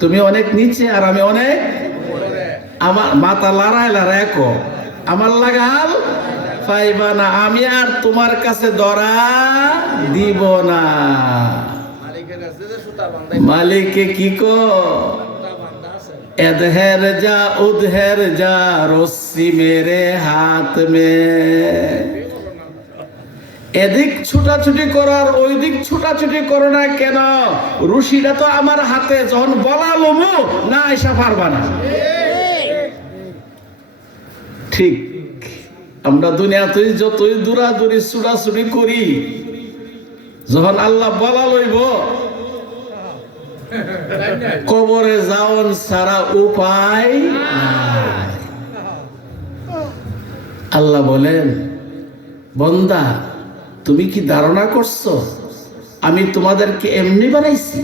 তুমি অনেক নিচে আর আমি অনেক, আমার মাথা লড়াই লড়াই কো, আমার লাগাল পাইবা না, আমি আর তোমার কাছে ধরা দিব না। মালিকে কি কো, এদহের যা উদহের যা রস্সি মেরে হাত মে, এদিক ছুটাছুটি করার ওই দিক ছুটাছুটি করো না কেন, রশিটা তো আমার হাতে, যখন বলা লমু না এসা পারবা না। ঠিক আমরা দুনিয়াতে যতই দূরাদূরি ছুটাছুটি করি, যখন আল্লাহ বলা লইব কবরে যাওন ছাড়া উপায় নাই। আল্লাহ বলেন, বন্দা তুমি কি ধারণা করছো আমি তোমাদেরকে এমনি বানাইছি?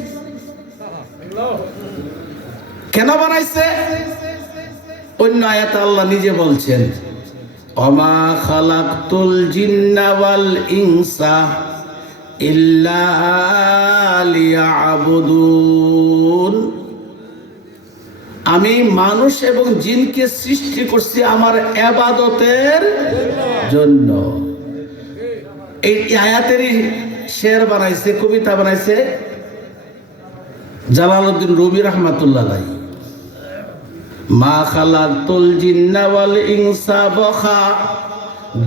কেন বানাইছে? অন্য আয়াতে আল্লাহ নিজে বলছেন, ওমা খালাকতুল জিন্না ওয়াল ইনসা ইল্লা লিয়াবুদুন, আমি মানুষ এবং জিনকে সৃষ্টি করছি আমার ইবাদতের জন্য। এই আয়াতেরই শের বানাইছে, কবিতা বানাইছে জালালউদ্দিন রুমি রাহমাতুল্লাহ আলাইহি। মা খালাকতুল জিন্না ওয়াল ইনসা বখা,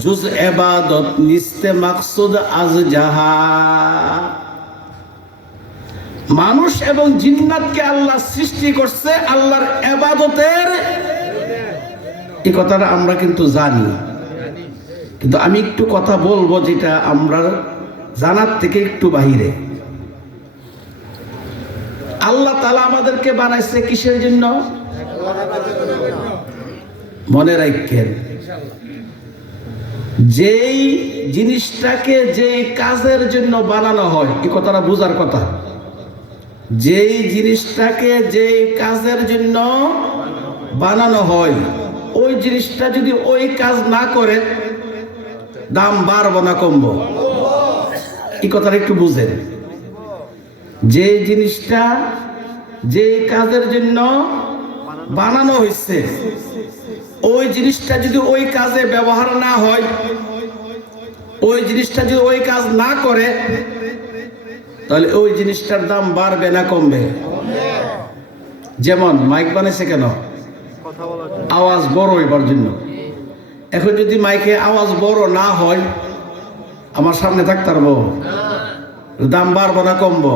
জুজ ইবাদত নিস্তে মাকসুদ আজ জাহা, মানুষ এবং জিন্নাতকে আল্লাহ সৃষ্টি করছে আল্লাহর ইবাদতের। এই কথাটা আমরা কিন্তু জানি, কিন্তু আমি একটু কথা বলবো যেটা আমরা জানার থেকে একটু বাহিরে। আল্লাহ তাআলা আমাদেরকে বানাইছে কিসের জন্য? মনে রাখেন, যেই জিনিসটাকে যেই কাজের জন্য বানানো হয়, এই কথাটা বোঝার কথা। যেই জিনিসটাকে যেই কাজের জন্য বানানো হয়, ওই জিনিসটা যদি ওই কাজ না করে দাম বাড়বো না কমবো? এই কথাটা একটু বুঝেন। যে জিনিসটা যে কাজের জন্য বানানো হয়েছে, ওই জিনিসটা যদি ওই কাজে ব্যবহার না হয়, ওই জিনিসটা যদি ওই কাজ না করে, তাহলে ওই জিনিসটার দাম বাড়বে না কমবে? যেমন মাইক বানাইছে কেন? আওয়াজ বড় হইবার জন্য। এখন যদি মাইকে আওয়াজ বড় না হয়, আমার সামনে থাকতে পারবো? দাম বাড়বো না কমবো?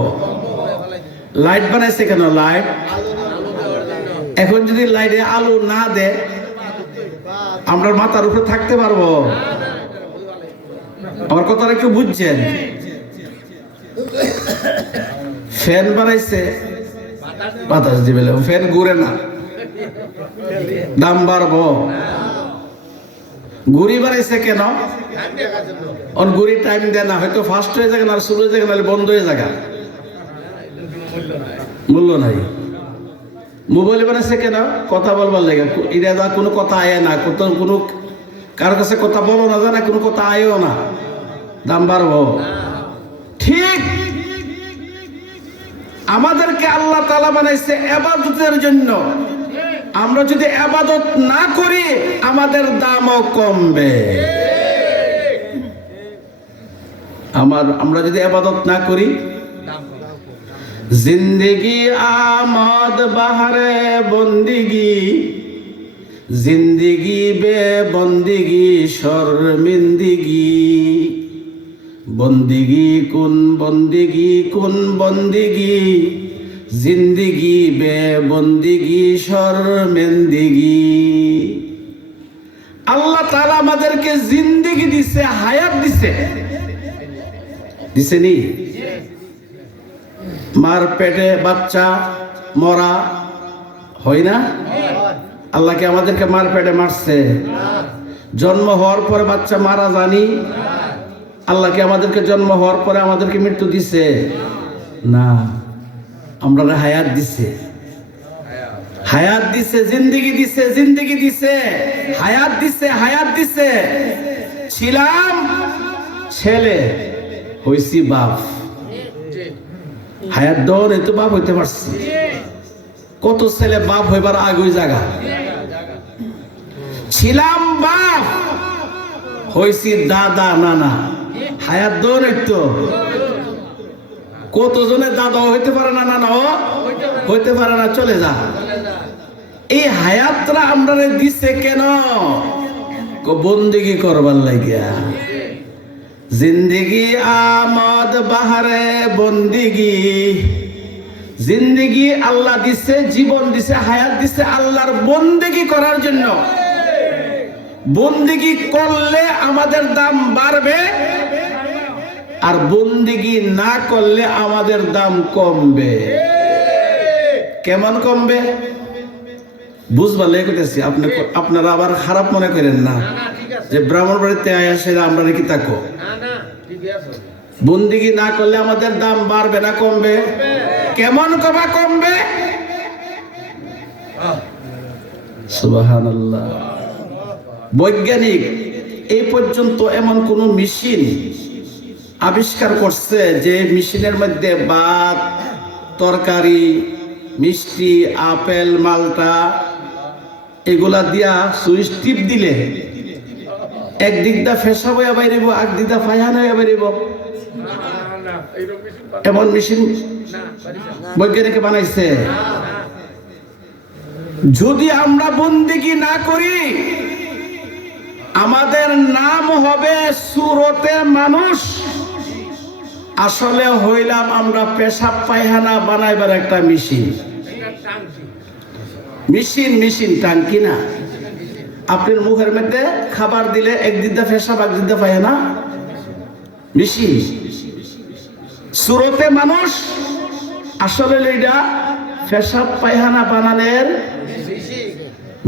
লাইট বানাইছে কেন? লাইট, এখন যদি লাইটে আলো না দেয়, আমরা মাথার উপরে থাকতে পারবো? আমার কথাটা একটু বুঝছেন? ফ্যান বানাইছে, বাতাস দিবে, ফ্যান ঘুরে না, দাম বাড়বো? ঘুরি বানাইছে কেন? ঘুরি টাইম দেয় না, হয়তো ফাস্ট হয়ে যাবে না, শুরু হয়ে যাবে না, বন্ধ হয়ে যাবে, মূল্য নাই। মোবাইল বানাইছে কেন? কথা বলবার লাগে, এটা কোনো কথা আয় না, কোনো কারো কাছে কথা বলো না, জানা কোনো কথা আয়ও না, দাম বাড়বো? ঠিক আমাদেরকে আল্লাহ তাআলা বানাইছে ইবাদতের জন্য। আমরা যদি ইবাদত না করি, আমাদের দামও কমবে। আমরা যদি ইবাদত না করি, জিন্দেগি আমদ বাহারে বন্দিগি, জিন্দেগি বে বন্দিগি শর্মিন্দিগি, বন্দিগি কুন বন্দিগি কুন বন্দিগি, জিন্দেগি বে বন্দিগি শর্মিন্দিগি। আল্লাহ তাআলা আমাদেরকে জিন্দেগি দিছে, হায়াত দিছে, দিছে নি? মার পেটে বাচ্চা মরা হয় না? আল্লাহ কি আমাদেরকে মার পেটে মারছে? জন্ম হওয়ার পরে বাচ্চা মারা জানি? আল্লাহ কি আমাদেরকে জন্ম হওয়ার পরে আমাদেরকে মৃত্যু দিছে? না, আমরা হায়াত দিছে, হায়াত দিছে, জিন্দেগি দিছে, জিন্দেগি দিছে, হায়াত দিছে, হায়াত দিছে। ছিলাম ছেলে, হইছি বাপ, হায়াত দৌড়ে তো বাপ হইতে পারছি। কত ছেলে বাপ হইবার আগুই জায়গা, ছিলাম বাপ হইছি দাদা নানা, হায়াত দৌড় তো কতজনের দাদা হইতে পারে না, নানা হইতে পারে না, চলে যা। এই হায়াতরা আমরা দিছে কেন? বন্দেগি করবার লাগিয়া। জিন্দগি আমদ বাহারে বন্দেগি, জিন্দগি আল্লাহ দিছে, জীবন দিছে, হায়াত দিছে আল্লাহর বন্দেগি করার জন্য। বন্দেগি করলে আমাদের দাম বাড়বে, আর বন্দেগি না করলে আমাদের দাম কমবে। কেমন কমবে বুঝবার লেগেছি। আপনারা আবার খারাপ মনে করেন না যে ব্রাহ্মণ বাড়িতে আসে আমরা কি তাকো। বন্দেগি না করলে আমাদের দাম বাড়বে না কমবে? কেমন কমবে? সুবহানাল্লাহ। বৈজ্ঞানিক এই পর্যন্ত এমন কোন মেশিন আবিষ্কার করছে যে মেশিনের মধ্যে ভাত, তরকারি, মিষ্টি, আপেল, মালটা এগুলা দিয়া সুইচ টিপ দিলে একদিক দা ফেসা বইয়া বাইরিব, একদিক দা ফায়ানা হইয়া বাইরিব। এমন মেশিন বৈজ্ঞানিক বানাইছে। যদি আমরা বন্দেগি না করি আমাদের নাম হবে সুরতে মানুষ, আসলে হইলাম আমরা পেশাব পায়খানা বানাইবার একটা মেশিন। মেশিন টাঙ্কি না। আপনার মুখের মধ্যে খাবার দিলে একদিক দা পেশাব একদিক দা পায়খানা, মেশিন। সুরতে মানুষ আসলে এটা পেশাব পায়খানা বানানোর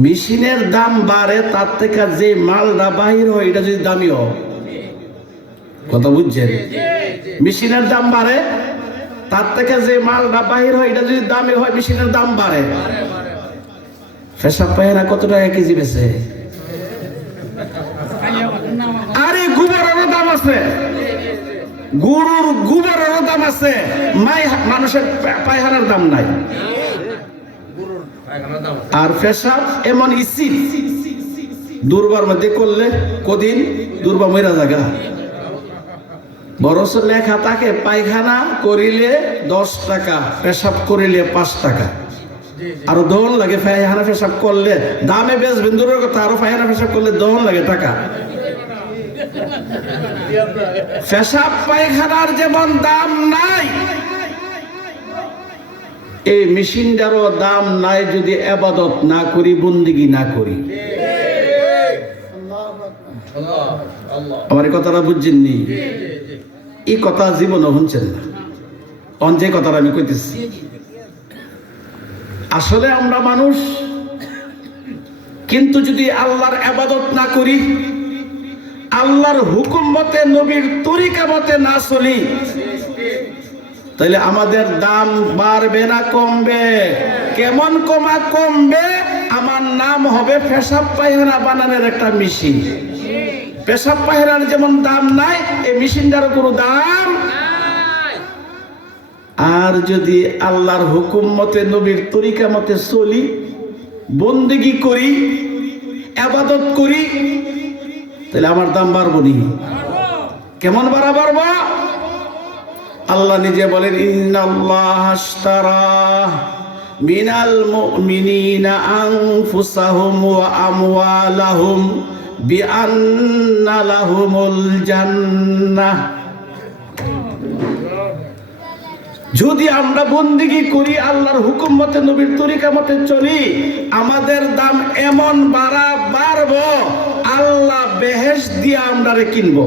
মেশিনের দাম বাড়ে, তার থেকে যে মালটা বাহির হয় এটা যদি দামি হয়, কথা বুঝছেন? মেশিনের দাম বাড়ে, তার থেকে যে মালটা বাহির হয় এটা যদি দামি হয় মেশিনের দাম বাড়ে। পেশাব পায়খানা কত টাকা কেজি বেচে? আরে গোবরেরও দাম আছে, গরুর গোবরেরও দাম আছে, মানুষের পায়খানার দাম নাই। আর পেশাব এমন ইসিড, দুর্বার মধ্যে করলে কদিন দুর্বা মরা জায়গা। বরস লেখা থাকে পায়খানা করিলে 10 টাকা, পেশাব করিলে 5 টাকা। আরো দহন লাগে পায়খানা পেশাব করলে, দামে বেচবেন দূরের কথা, আরো পায়খানা পেশাব করলে দহন লাগে টাকা। পেশাব পায়খানার যেমন দাম নাই, এই মেশিনটারও দাম নাই যদি ইবাদত না করি, বন্দেগি না করি। আমার এই কথাটা বুঝছেননি? এই কথা জীবনও শুনছেন না। যে কথাটা আমি কইতেছি, আসলে আমরা মানুষ, কিন্তু যদি আল্লাহর ইবাদত না করি, আল্লাহর হুকুম মতে, নবীর তরিকা মতে না চলি, তাহলে আমাদের দাম বাড়বে না কমবে? কেমন কমবে? আমার নাম হবে পেশাব পায়খানা বানানোর একটা মেশিন। পেশাব পায়খানার যেমন দাম নাই, এই মেশিনটারও কোনো দাম। আর যদি আল্লাহর হুকুম মতে, নবীর তরিকা মতে চলি, বন্দেগি করি, ইবাদত করি, তাহলে আমার দাম বাড়বো নি? কেমন বাড়বো? আল্লাহ নিজে বলেন, ইন্নাল্লাহ আশতারা মিনাল মুমিনিনা আনফুসাহুম ওয়া আমওয়ালাহুম বিআন্না লাহুমুল জান্নাহ। যদি আমরা বন্দেগি করি, আল্লাহর হুকুম মতে, নবীর তরিকা মতে চলি, আমাদের দাম এমন বাড়বো, আল্লাহ বেহেশত দিয়ে আমরারে কিনবো।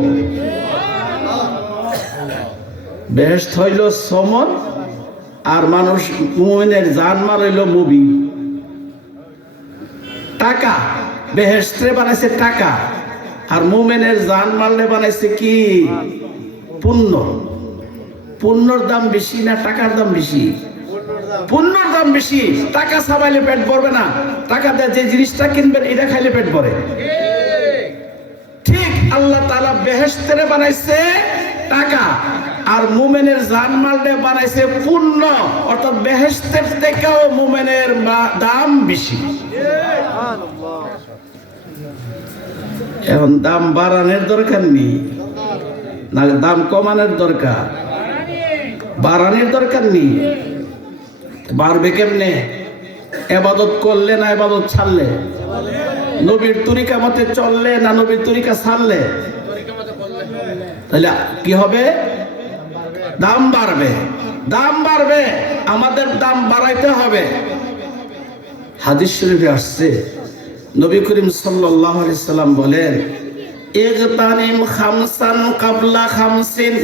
বেহেশত হইল সমন, আর মানুষ মুমিনের জানমাল হইল মুবি। টাকা বেহেশতে বানাইছে টাকা, আর মুমিনের জানমালে বানাইছে কি? পুণ্য। পুণ্যর দাম বেশি না টাকার দাম বেশি? পুণ্যর দাম বেশি। টাকা ছাপাইলে পেট ভরবে না, টাকা দিয়ে যে জিনিসটা কিনবেন এটা খাইলে পেট ভরে। ঠিক আল্লাহ তাআলা বেহেশতে বানাইছে টাকা, আর মুমিনের জানমালটা বানাইছে পুণ্য, অর্থাৎ বেহেশতের থেকেও মুমিনের দাম বেশি। এখন দাম বাড়ানোর দরকার নেই, না দাম কমানোর দরকার? বাড়ানোর দরকার নেই। বাড়বে কেমনে? ইবাদত করলে না ইবাদত ছাড়লে? নবীর তরিকা মতে চললে না নবীর তরিকা ছাড়লে? তাহলে কি হবে? দাম বাড়বে। দাম বাড়বে, আমাদের দাম বাড়াইতে হবে। হাদিস শরীফে আসছে, নবী করিম সাল্লাল্লাহু আলাইহি সাল্লাম বলেন, ইগতানিম খামসান কাবলা খামসিন।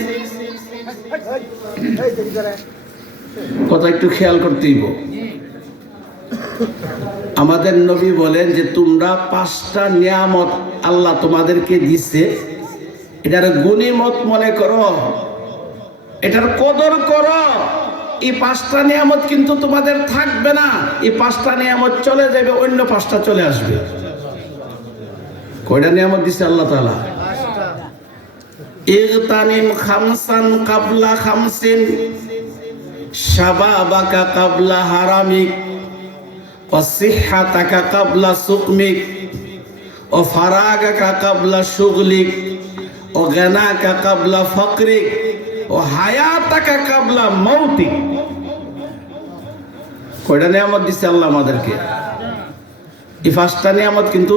কথা একটু খেয়াল করতে হইব। আমাদের নবী বলেন যে তোমরা 5টা নিয়ামত আল্লাহ তোমাদেরকে দিছে, এটার গনিমত মনে করো, এটার কদর করো। এই 5টা নিয়ামত কিন্তু তোমাদের থাকবে না, এই 5টা নিয়ামত চলে যাবে, অন্য 5টা চলে আসবে। কয়টা নিয়ামত দিছে আল্লাহ তাআলা? ইগতানিম খামসান কাবলা খামসিন, শাবাবাকা কাবলা হারামিক, ওয়া সিহহাতাকা কাবলা সুকমিক, ও ফারাগাকা কাবলা শুগলিক, ও গানাকা কাবলা ফাকরিক, ও হায়াতাকা কাবলা মৌতিক। কয়টা নিয়ামত দিচ্ছে আল্লাহ আমাদেরকে? এই 5টা নিয়ামত কিন্তু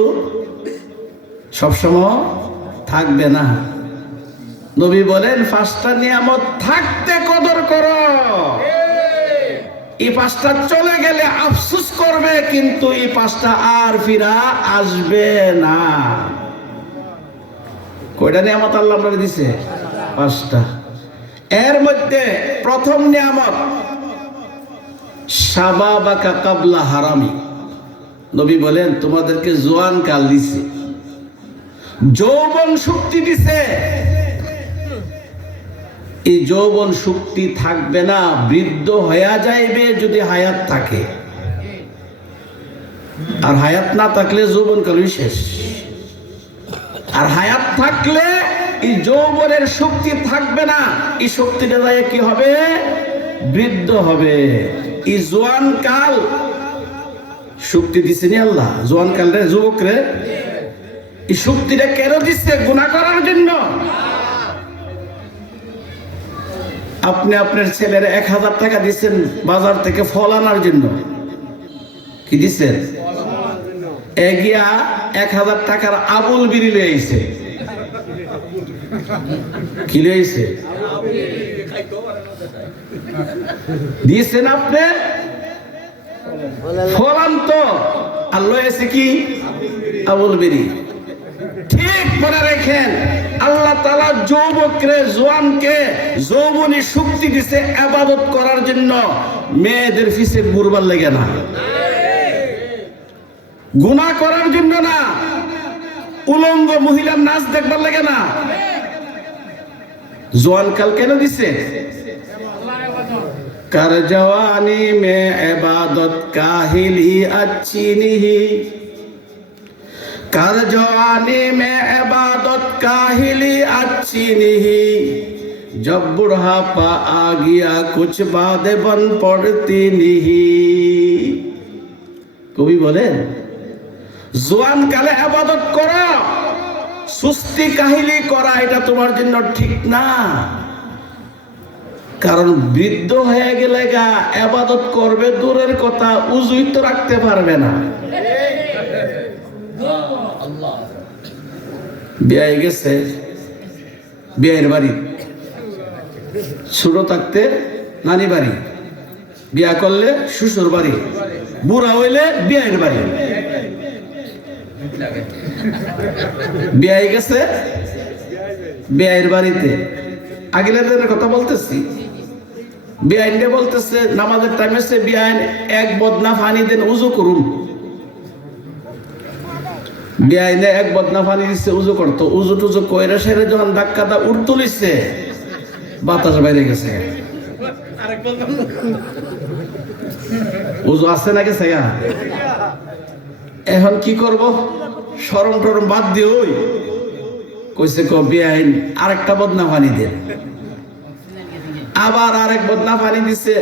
সবসময় থাকবে না। নবী বলেন 5টা নিয়ামত থাকতে কদর করো, এই 5টা চলে গেলে আফসোস করবে, কিন্তু এই 5টা আর ফিরা আসবে না। কয়টা নিয়ামত আল্লাহ আপনাকে দিছে? 5টা। এর মধ্যে প্রথম নিয়ামত শাবাবাকা কাবলা হারামি। নবী বলেন তোমাদেরকে জোয়ান কাল দিছে, যৌবন শক্তি দিছে। এই যৌবন শক্তি থাকবে না, বৃদ্ধ হয়ে যাইবে যদি হায়াত থাকে, আর হায়াত না থাকলে যৌবন কালই শেষ। আর হায়াত থাকলে এই যৌবনের শক্তি থাকবে না, এই শক্তিটা যায় কি হবে? বৃদ্ধ হবে। এই জোয়ান কাল শক্তি দিছে নি আল্লাহ? জোয়ান কাল রে, যুবক রে, এই শক্তিটা কেন দিচ্ছে? গুনাহ করার জন্য? আপনি আপনার ছেলের 1000 টাকা দিচ্ছেন বাজার থেকে ফল আনার জন্য, কি দিচ্ছেন? এগিয়া 1000 টাকার আবুল বিড়ি লয়ে আইছে। কি লয়ে আইছে? দিয়েছেন আপনি ফল আনতো, আর লয়ে আইছে কি? আবুল বিড়ি। ঠিক মনে রাখেন, আল্লাহ তাআলা যুবকরে, জওয়ানকে যৌবনী শক্তি দিছে ইবাদত করার জন্য, মেয়েদের পিছে ঘুরবার লাগে না, গুনাহ করার জন্য না, উলঙ্গ মহিলার নাচ দেখবার লাগে না। জওয়ান কাল কেন দিছে? कर जवानी में इबादत काहिली अच्छी नहीं, कर जवानी में इबादत काहिली अच्छी नहीं, जब बुढ़ापा आ गया कुछ बातें बन पड़ती नहीं। कवि बोले জোয়ান কালে ইবাদত করা, সুস্তি কাহিলি করা, এটা তোমার জন্য ঠিক না। কারণ বৃদ্ধ হয়ে গেলে গা ইবাদত করবে দূরের কথা, উযুই তো রাখতে পারবে না। বিয়ে গেছে, বিয়ের বাড়ি, ছোট থাকতে নানি বাড়ি, বিয়া করলে শ্বশুর বাড়ি, বুড়া হইলে বিয়ের বাড়ি। বিয়ে গেছে বিয়ের বাড়িতে, আগের কথা বলতেছি, বিআইনে বলতেছে নামাজের টাইমে সে বিআইন এক বদনা পানি দেন, উজু করুন। বিআইনে এক বদনা পানি দিচ্ছে, উজু করতো, উজু টুজু কইরা সেরে যখন ধাক্কা দা উঠ তুলিছে, বাতাস বাইরে গেছে। উজু আছে না গেছে গা? এখন কি করব? শরম টরম বাদ দিয়ে ওই কইছে ক বিআইন আরেকটা বদনা পানি দেন। আবার আরেক বদনা পানি দিছে,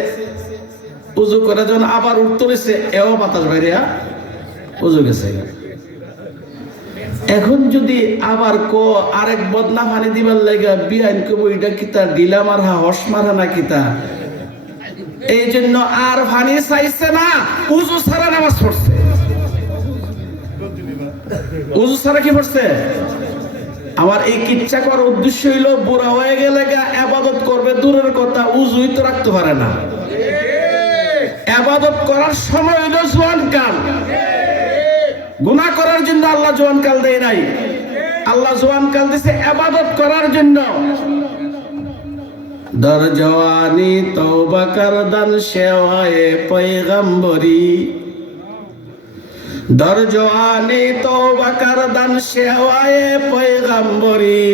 উজু করে যখন আবার উঠতেছে এও বাতাস বাইরে উজু গেছে। এখন যদি আবার আরেক বদনা পানি দিবার লাগা বিয়াইন কব এটা কিতা দিলাম আর হস মারা না কিতা, এই জন্য আর পানি চাইছে না, উজু ছাড়া নামাজ পড়ছে। উজু ছাড়া কি পড়ছে? আমার এই কিচ্ছা করার উদ্দেশ্য হইল বুড়া হয়ে গেলে আবাদত করবে দূরের কথা, উজুই তো রাখতে পারে না। আবাদত করার সময় হইল জোয়ান কাল। গুনাহ করার জন্য আল্লাহ জোয়ান কাল দেয় নাই, আল্লাহ জোয়ান কাল দিছে আবাদত করার জন্য। দর জওয়ানি তওবা করদান সেওয়ায়ে পয়গম্বরি, দর জওয়ানি তওবা করদান সেওয়ায়ে পয়গম্বরি,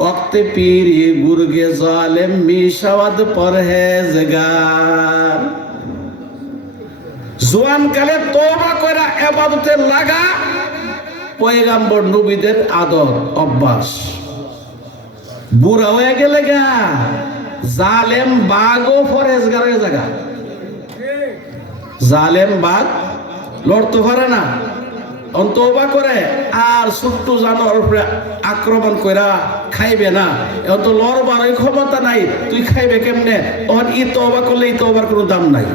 ওয়াক্ত পীরি গুরগে জালেম মিশাওয়াদ পরহেজগার। জোয়ান কালে তওবা কইরা ইবাদতে লাগা পয়গম্বর নবীদের আদত অভ্যাস। বুড়া হয়ে গেলে জালেম বাঘও পরহেজগারের জায়গা। জালেম বাঘ লড়তে পারে না, তওবা করে আর ছোট্ট জানোয়ার উপরে আক্রমণ কইরা খাইবে না, এখন তো লড়বার ওই ক্ষমতা নাই, তুই খাইবে কেমনে? ওর ই তওবা করলে ই তওবার কোনো দাম নাই।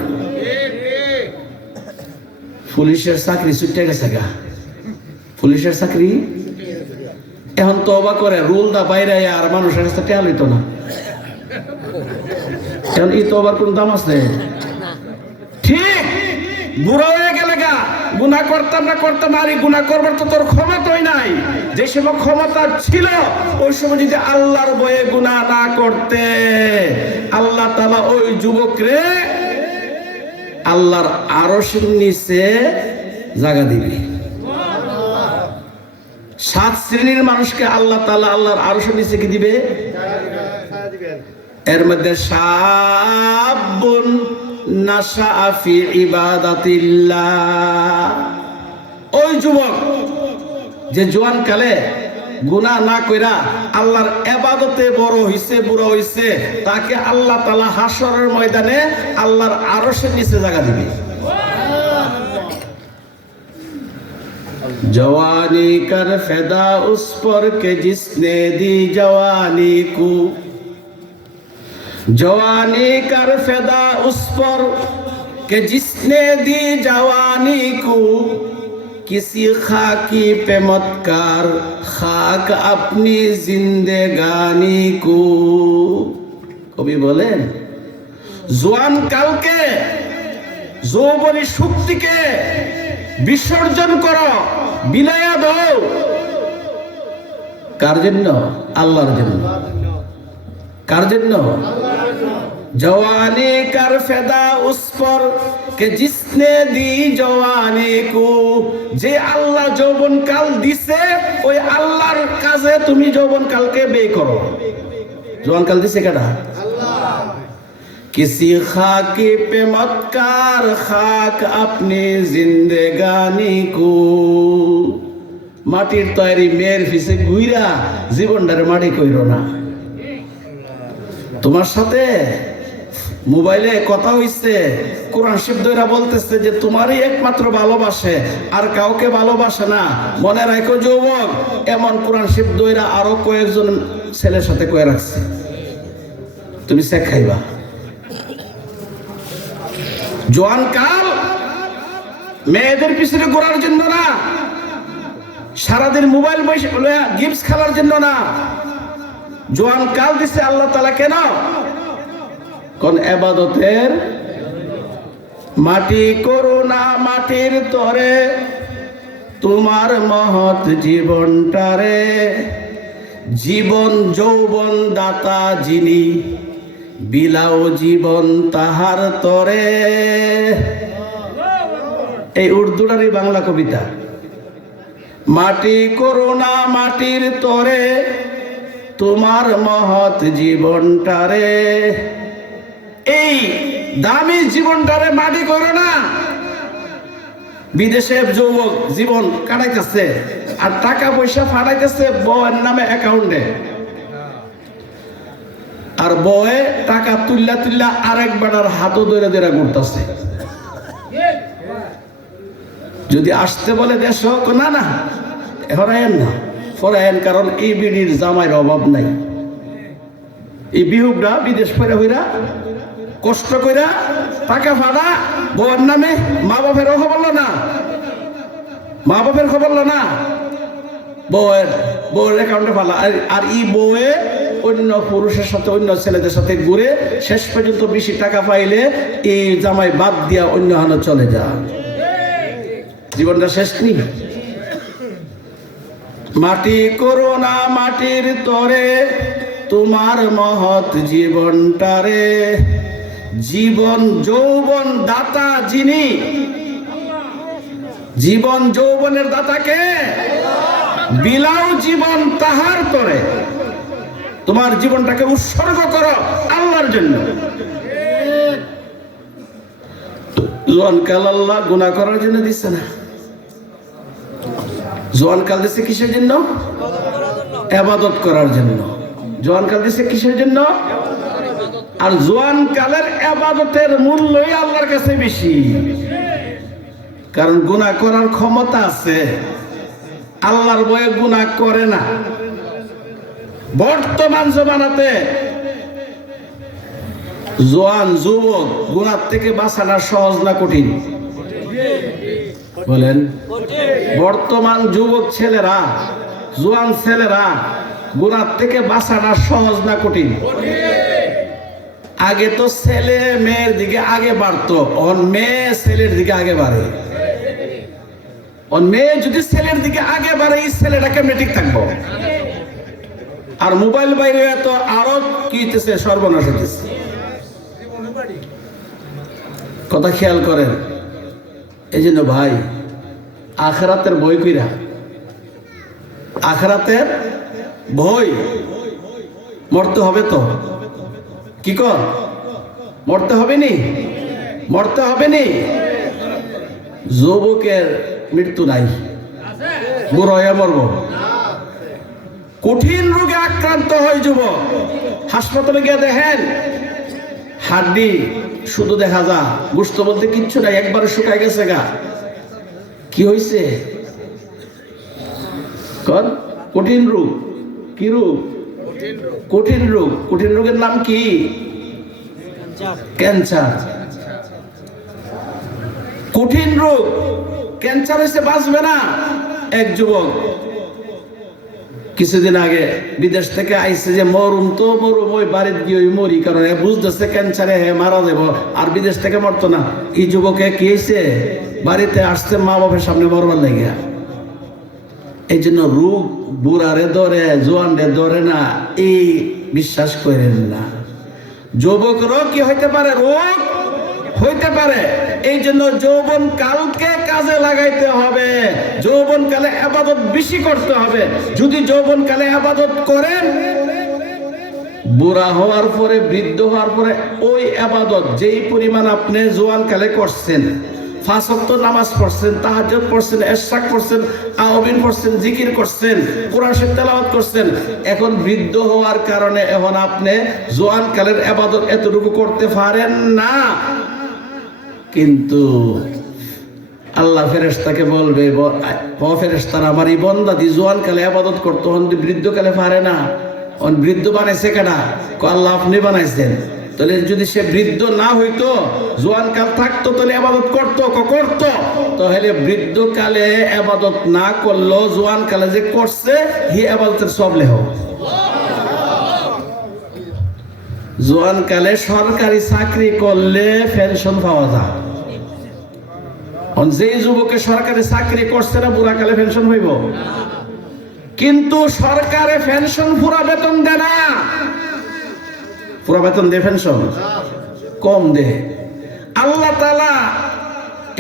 পুলিশের চাকরি ছুটে গেছে গা, পুলিশের চাকরি এখন তওবা করে রুল দা বাইরে আর মানুষের কাছে টেয়া লইত না, এখন ই তওবার কোন দাম আছে? ঠিক বুড়া হয়ে গেলে গুনাহ করতাম না আর গুনাহ করবার তো তোর ক্ষমতাই নাই। যে সময় ক্ষমতা ছিল ওই সময় যদি আল্লাহর ভয়ে গুনাহ না করতে, আল্লাহ তাআলা ওই যুবকরে আল্লাহর আরশের নিচে জায়গা দিবে। 7 শ্রেণীর মানুষকে আল্লাহ তাআলা আল্লাহর আরশের নিচে কি দিবে? এর মধ্যে শাবুন নাশা ফি ইবাদাতিল্লাহ, ওই যুবক যে জোয়ান কালে গুনাহ না কইরা আল্লাহর ইবাদতে বড় হইছে, বুড়ো হইছে, তাকে আল্লাহ তাআলা হাশরের ময়দানে আল্লাহর আরশের নিচে জায়গা দিবে। जवानी कर फैदा उस पर के जिसने दी जवानी को, जवानी कर फैदा उस पर के जिसने दी जवानी को, किसी खाकी पे मत कर खाक अपनी जिंदगानी को। কবি বলেন জোয়ান কালকে যৌবনী শক্তিকে বিসর্জন করো, বিলায়া দাও। কার জন্য? আল্লাহর জন্য। কার জন্য? জওয়ানি কার ফেদা উস পর কে জিসনে দি জওয়ানি কো, যে আল্লাহ যৌবন কাল দিছে ওই আল্লাহর কাজে তুমি যৌবন কালকে ব্যয় করো। যৌবন কাল দিছে কেডা? আল্লাহ। किसी खाकी पे मत कर खाक अपनी जिंदगानी को, মাটির তৈরি মেয়ের পিছে ঘুইরা জীবনটারে মাটি কইরো না। তোমার সাথে মোবাইলে কথা হইছে, কোরআন শরীফ দইরা বলতেছে যে তোমারই একমাত্র ভালোবাসে আর কাউকে ভালোবাসে না। মনে রাখো যুবক, এমন কোরআন শরীফ দইরা আরো কয়েকজন ছেলের সাথে কয়ে রাখছে, তুমি চেক খাইবা। জোয়ান কাল মেয়েদের পিছনে ঘোরার জন্য না, সারাদিন মোবাইল বসে গেমস খেলার জন্য না। জোয়ান কাল দিছে আল্লাহ তাআলা কেন? কোন ইবাদতের মাটি করো না মাটির তরে, তোমার মহৎ জীবনটারে, জীবন যৌবন দাতা যিনি, বিলাও জীবন তাহার তরে। এই উর্দুটারই বাংলা কবিতা। মাটি করো না মাটির তরে, তোমার মহৎ জীবনটারে, এই দামি জীবনটারে মাটি করো না। বিদেশে যুবক জীবন কাটাইতেছে আর টাকা পয়সা ফাটাইতেছে বউয়ের নামে অ্যাকাউন্টে, আর বয়ে টাকা তুল্লা তুল্লা আরেক বেটার হাতও ধরে ধরে ঘুরতেছে। যদি আসতে বলে দেশ না না এখন আয়েন না ফরায়েন, কারণ এই বিড়ির জামাইয়ের অভাব নাই। এই বিহুবরা বিদেশ ফেরা হইরা কষ্ট কইরা টাকা ফাড়া বউয়ের নামে, মা বাপের খবর না, মা বাপের খবর না, বউয়ের অ্যাকাউন্টে ফালা। আর এই বউয়ে অন্য পুরুষের সাথে অন্য ছেলেদের সাথে ঘুরে শেষ পর্যন্ত বেশি টাকা পাইলে এই জামাই বাদ দিয়া অন্য হানো চলে যা, জীবনটা শেষ নেই। মাটি করো না মাটির তরে তোমার মহৎ জীবনটারে, জীবন যৌবন দাতা যিনি, জীবন যৌবনের দাতাকে বিলাও জীবন তাহার তরে। তোমার জীবনটাকে উৎসর্গ করো আল্লাহর জন্য। জোয়ানকাল আল্লাহ গুনাহ করার জন্য দিচ্ছে না, জোয়ানকাল দিচ্ছে কিসের জন্য? ইবাদত করার জন্য। জোয়ানকাল দিচ্ছে কিসের জন্য? আর জোয়ানকালের ইবাদতের মূল্যই আল্লাহর কাছে বেশি, কারণ গুনাহ করার ক্ষমতা আছে। আল্লাহর ভয়ে গুনাহ করে না। বর্তমান জমানাতে জোয়ান যুবক গুনাহ থেকে বাঁচানো সহজ না কঠিন? বলেন। বর্তমান যুবক ছেলেরা, জোয়ান ছেলেরা গুনাহ থেকে বাঁচানো সহজ না কঠিন? আগে তো ছেলে মেয়ের দিকে আগে বাড়তো, অন মেয়ে ছেলের দিকে আগে বাড়ে। অন মেয়ে যদি ছেলের দিকে আগে বাড়ে, এই ছেলেটাকে মেট্রিক থাকবো। আর মোবাইল বাইরে তো আরো কি হইতেছে, সর্বনাশ হইতেছে। কথা খেয়াল করেন। এই জন্য ভাই আখিরাতের ভয় কইরা, আখিরাতের ভয়। মরতে হবে তো, কি কর? মরতে হবে নি, মরতে হবে নি। যুবকের মৃত্যু নাই, বুড়ো হয়ে মরব। কঠিন রোগে আক্রান্ত হয় যুবক, হাসপাতালে গিয়ে দেখেন হাড্ডি শুধু দেখা যা, গোশত বলতে কিচ্ছু নাই, একবারে শুকায় গেছে গা। কি হয়েছে? কঠিন রোগ। কি রোগ? কঠিন রোগ। কঠিন রোগের নাম কি? ক্যান্সার। কঠিন রোগ ক্যান্সার হয়েছে, বাঁচবে না। এক যুবক কিছুদিন আগে বিদেশ থেকে আইসে, যে মরুম তো মরুম, ওই বাড়িতে গিয়ে ওই মরি, কারণ বুঝতেছে ক্যান্সারে মারা যাব, আর বিদেশ থেকে মরতো না। এই যুবকে কি হয়েছে? বাড়িতে আসছে মা বাপের সামনে মরবার লেগে। এই জন্য রোগ বুড়ারে ধরে, জোয়ানরে ধরে না, এই বিশ্বাস করেন না। যুবকরও কি হইতে পারে? রোগ হইতে পারে। এই জন্য যৌবন কালকে কাজে লাগাইতে হবে, যৌবন কালে ইবাদত বেশি করতে হবে। যদি যৌবন কালে ইবাদত করেন, বুড়া হওয়ার পরে, বৃদ্ধ হওয়ার পরে ওই ইবাদত যেই পরিমাণ আপনি জোয়ান কালে করছেন, 5 ওয়াক্ত নামাজ পড়ছেন, তাহাজ্জুদ পড়ছেন, ইশরাক পড়ছেন, আওয়াবিন পড়ছেন, জিকির করছেন, কোরআন শরীফ তেলাওয়াত করছেন, এখন বৃদ্ধ হওয়ার কারণে এখন আপনি জোয়ান কালের ইবাদত এতটুকু করতে পারেন না। কিন্তু আল্লাহ ফেরেশতাকে বলবে, ও ফেরেশতারা, আমার এই বান্দা দি জোয়ান কালে ইবাদত করতে, হন বৃদ্ধ কালে পারে না। অন বৃদ্ধ বানাইছে কেডা? আল্লাহ আপনি বানাইছেন। তাহলে যদি সে বৃদ্ধ না হইতো, জোয়ান কাল থাকতো, তাহলে ইবাদত করতো। তাহলে বৃদ্ধ কালে ইবাদত না করলো, জোয়ান কালে যে করছে, হি ইবাদতের সব লেহ। জোয়ান কালে সরকারি চাকরি করলে পেনশন পাওয়া যায়। যে যুবকে সরকারি চাকরি করছে না, বুড়া কালে পেনশন হইব? কিন্তু সরকারে পেনশন পুরা বেতন দেয় না। পুরা বেতন দেয়? পেনশন কম দে। আল্লাহ তাআলা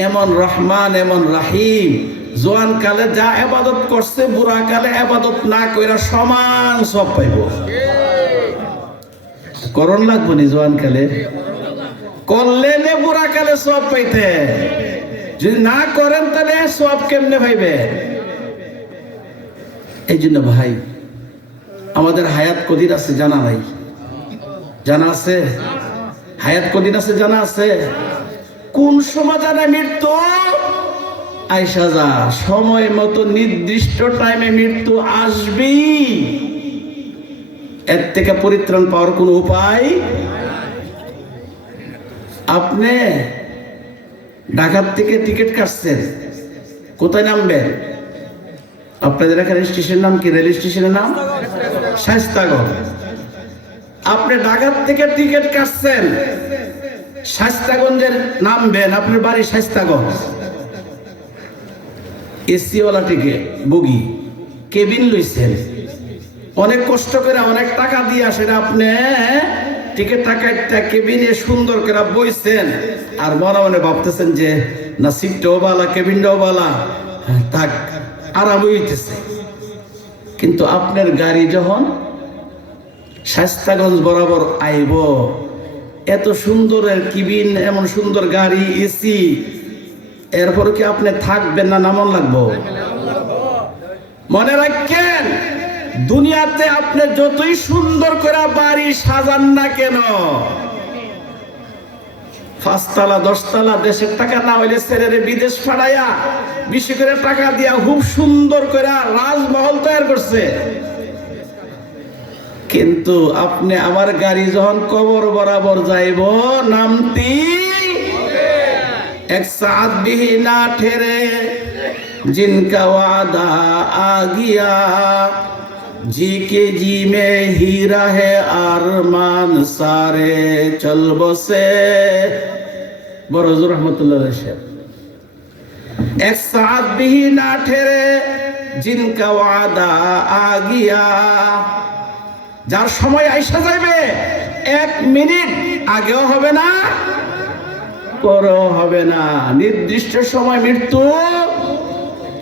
এমন রহমান, এমন রাহিম, জোয়ান কালে যা ইবাদত করছে, বুড়া কালে ইবাদত না কইরা সমান সব পাইব। করণ লাগবে নি জোয়ান কালে? করলে নে বুড়া কালে সব পাইতে। যদি না করেন তাহলে সব কেমনে পাইবে? এই জন্য ভাই, আমাদের হায়াত কদিন আছে জানা নাই। জানা আছে? হায়াত কদিন আছে জানা আছে? কোন সময় জানে মৃত্যু আইসা যা, সময় মতো নির্দিষ্ট টাইমে মৃত্যু আসবেই। এর থেকে পরিত্রাণ পাওয়ার কোনো উপায়। আপনি ঢাকার থেকে টিকিট কাটছেন, কোথায় নামবেন? আপনাদের এখানে স্টেশনের নাম কি? রেল স্টেশনের নাম শায়েস্তাগঞ্জ। আপনি ঢাকার থেকে টিকিট কাটছেন, শায়েস্তাগঞ্জের নামবেন, আপনার বাড়ি শায়েস্তাগঞ্জ। এসিওয়ালা টিকিট, বগি, কেবিন লইছেন, অনেক কষ্ট করে অনেক টাকা দিয়ে সেটা আপনি টিকিট টাকা কেবিনে সুন্দর করে বইছেন, আর মনে মনে ভাবতেছেন যে না সিটটাও বালা, কেবিনটাও বালা, থাক আরাম হইতেছে। কিন্তু আপনার গাড়ি যখন শায়েস্তাগঞ্জ বরাবর আইব, এত সুন্দর কেবিন, এমন সুন্দর গাড়ি, এসি, এরপর কি আপনি থাকবেন না নামন লাগবো? মনে রাখেন, দুনিয়াতে আপনি যতই সুন্দর করে বাড়ি সাজান না কেন, 5 তলা 10 তলা দেশের টাকা না হইলে ছেলেরে বিদেশ পাঠাইয়া বেশি করে টাকা দিয়া খুব সুন্দর করে রাজমহল তৈরি করছে, কিন্তু আপনি আমার গাড়ি যখন কবর বরাবর যাইব, নামতি এক সাথ বিহি না ঠেরে जिनका वादा आ गया, जी के जी में ही रहे अरमान सारे चल बसे। बड़ हुजूर रहमतुल्लाह अलैह, एक साथ भी ना ठहरे जिनका वादा आ गया, যার সময় আইসা যাবে 1 মিনিট আগেও হবে না পরেও হবে না, নির্দিষ্ট সময় মৃত্যু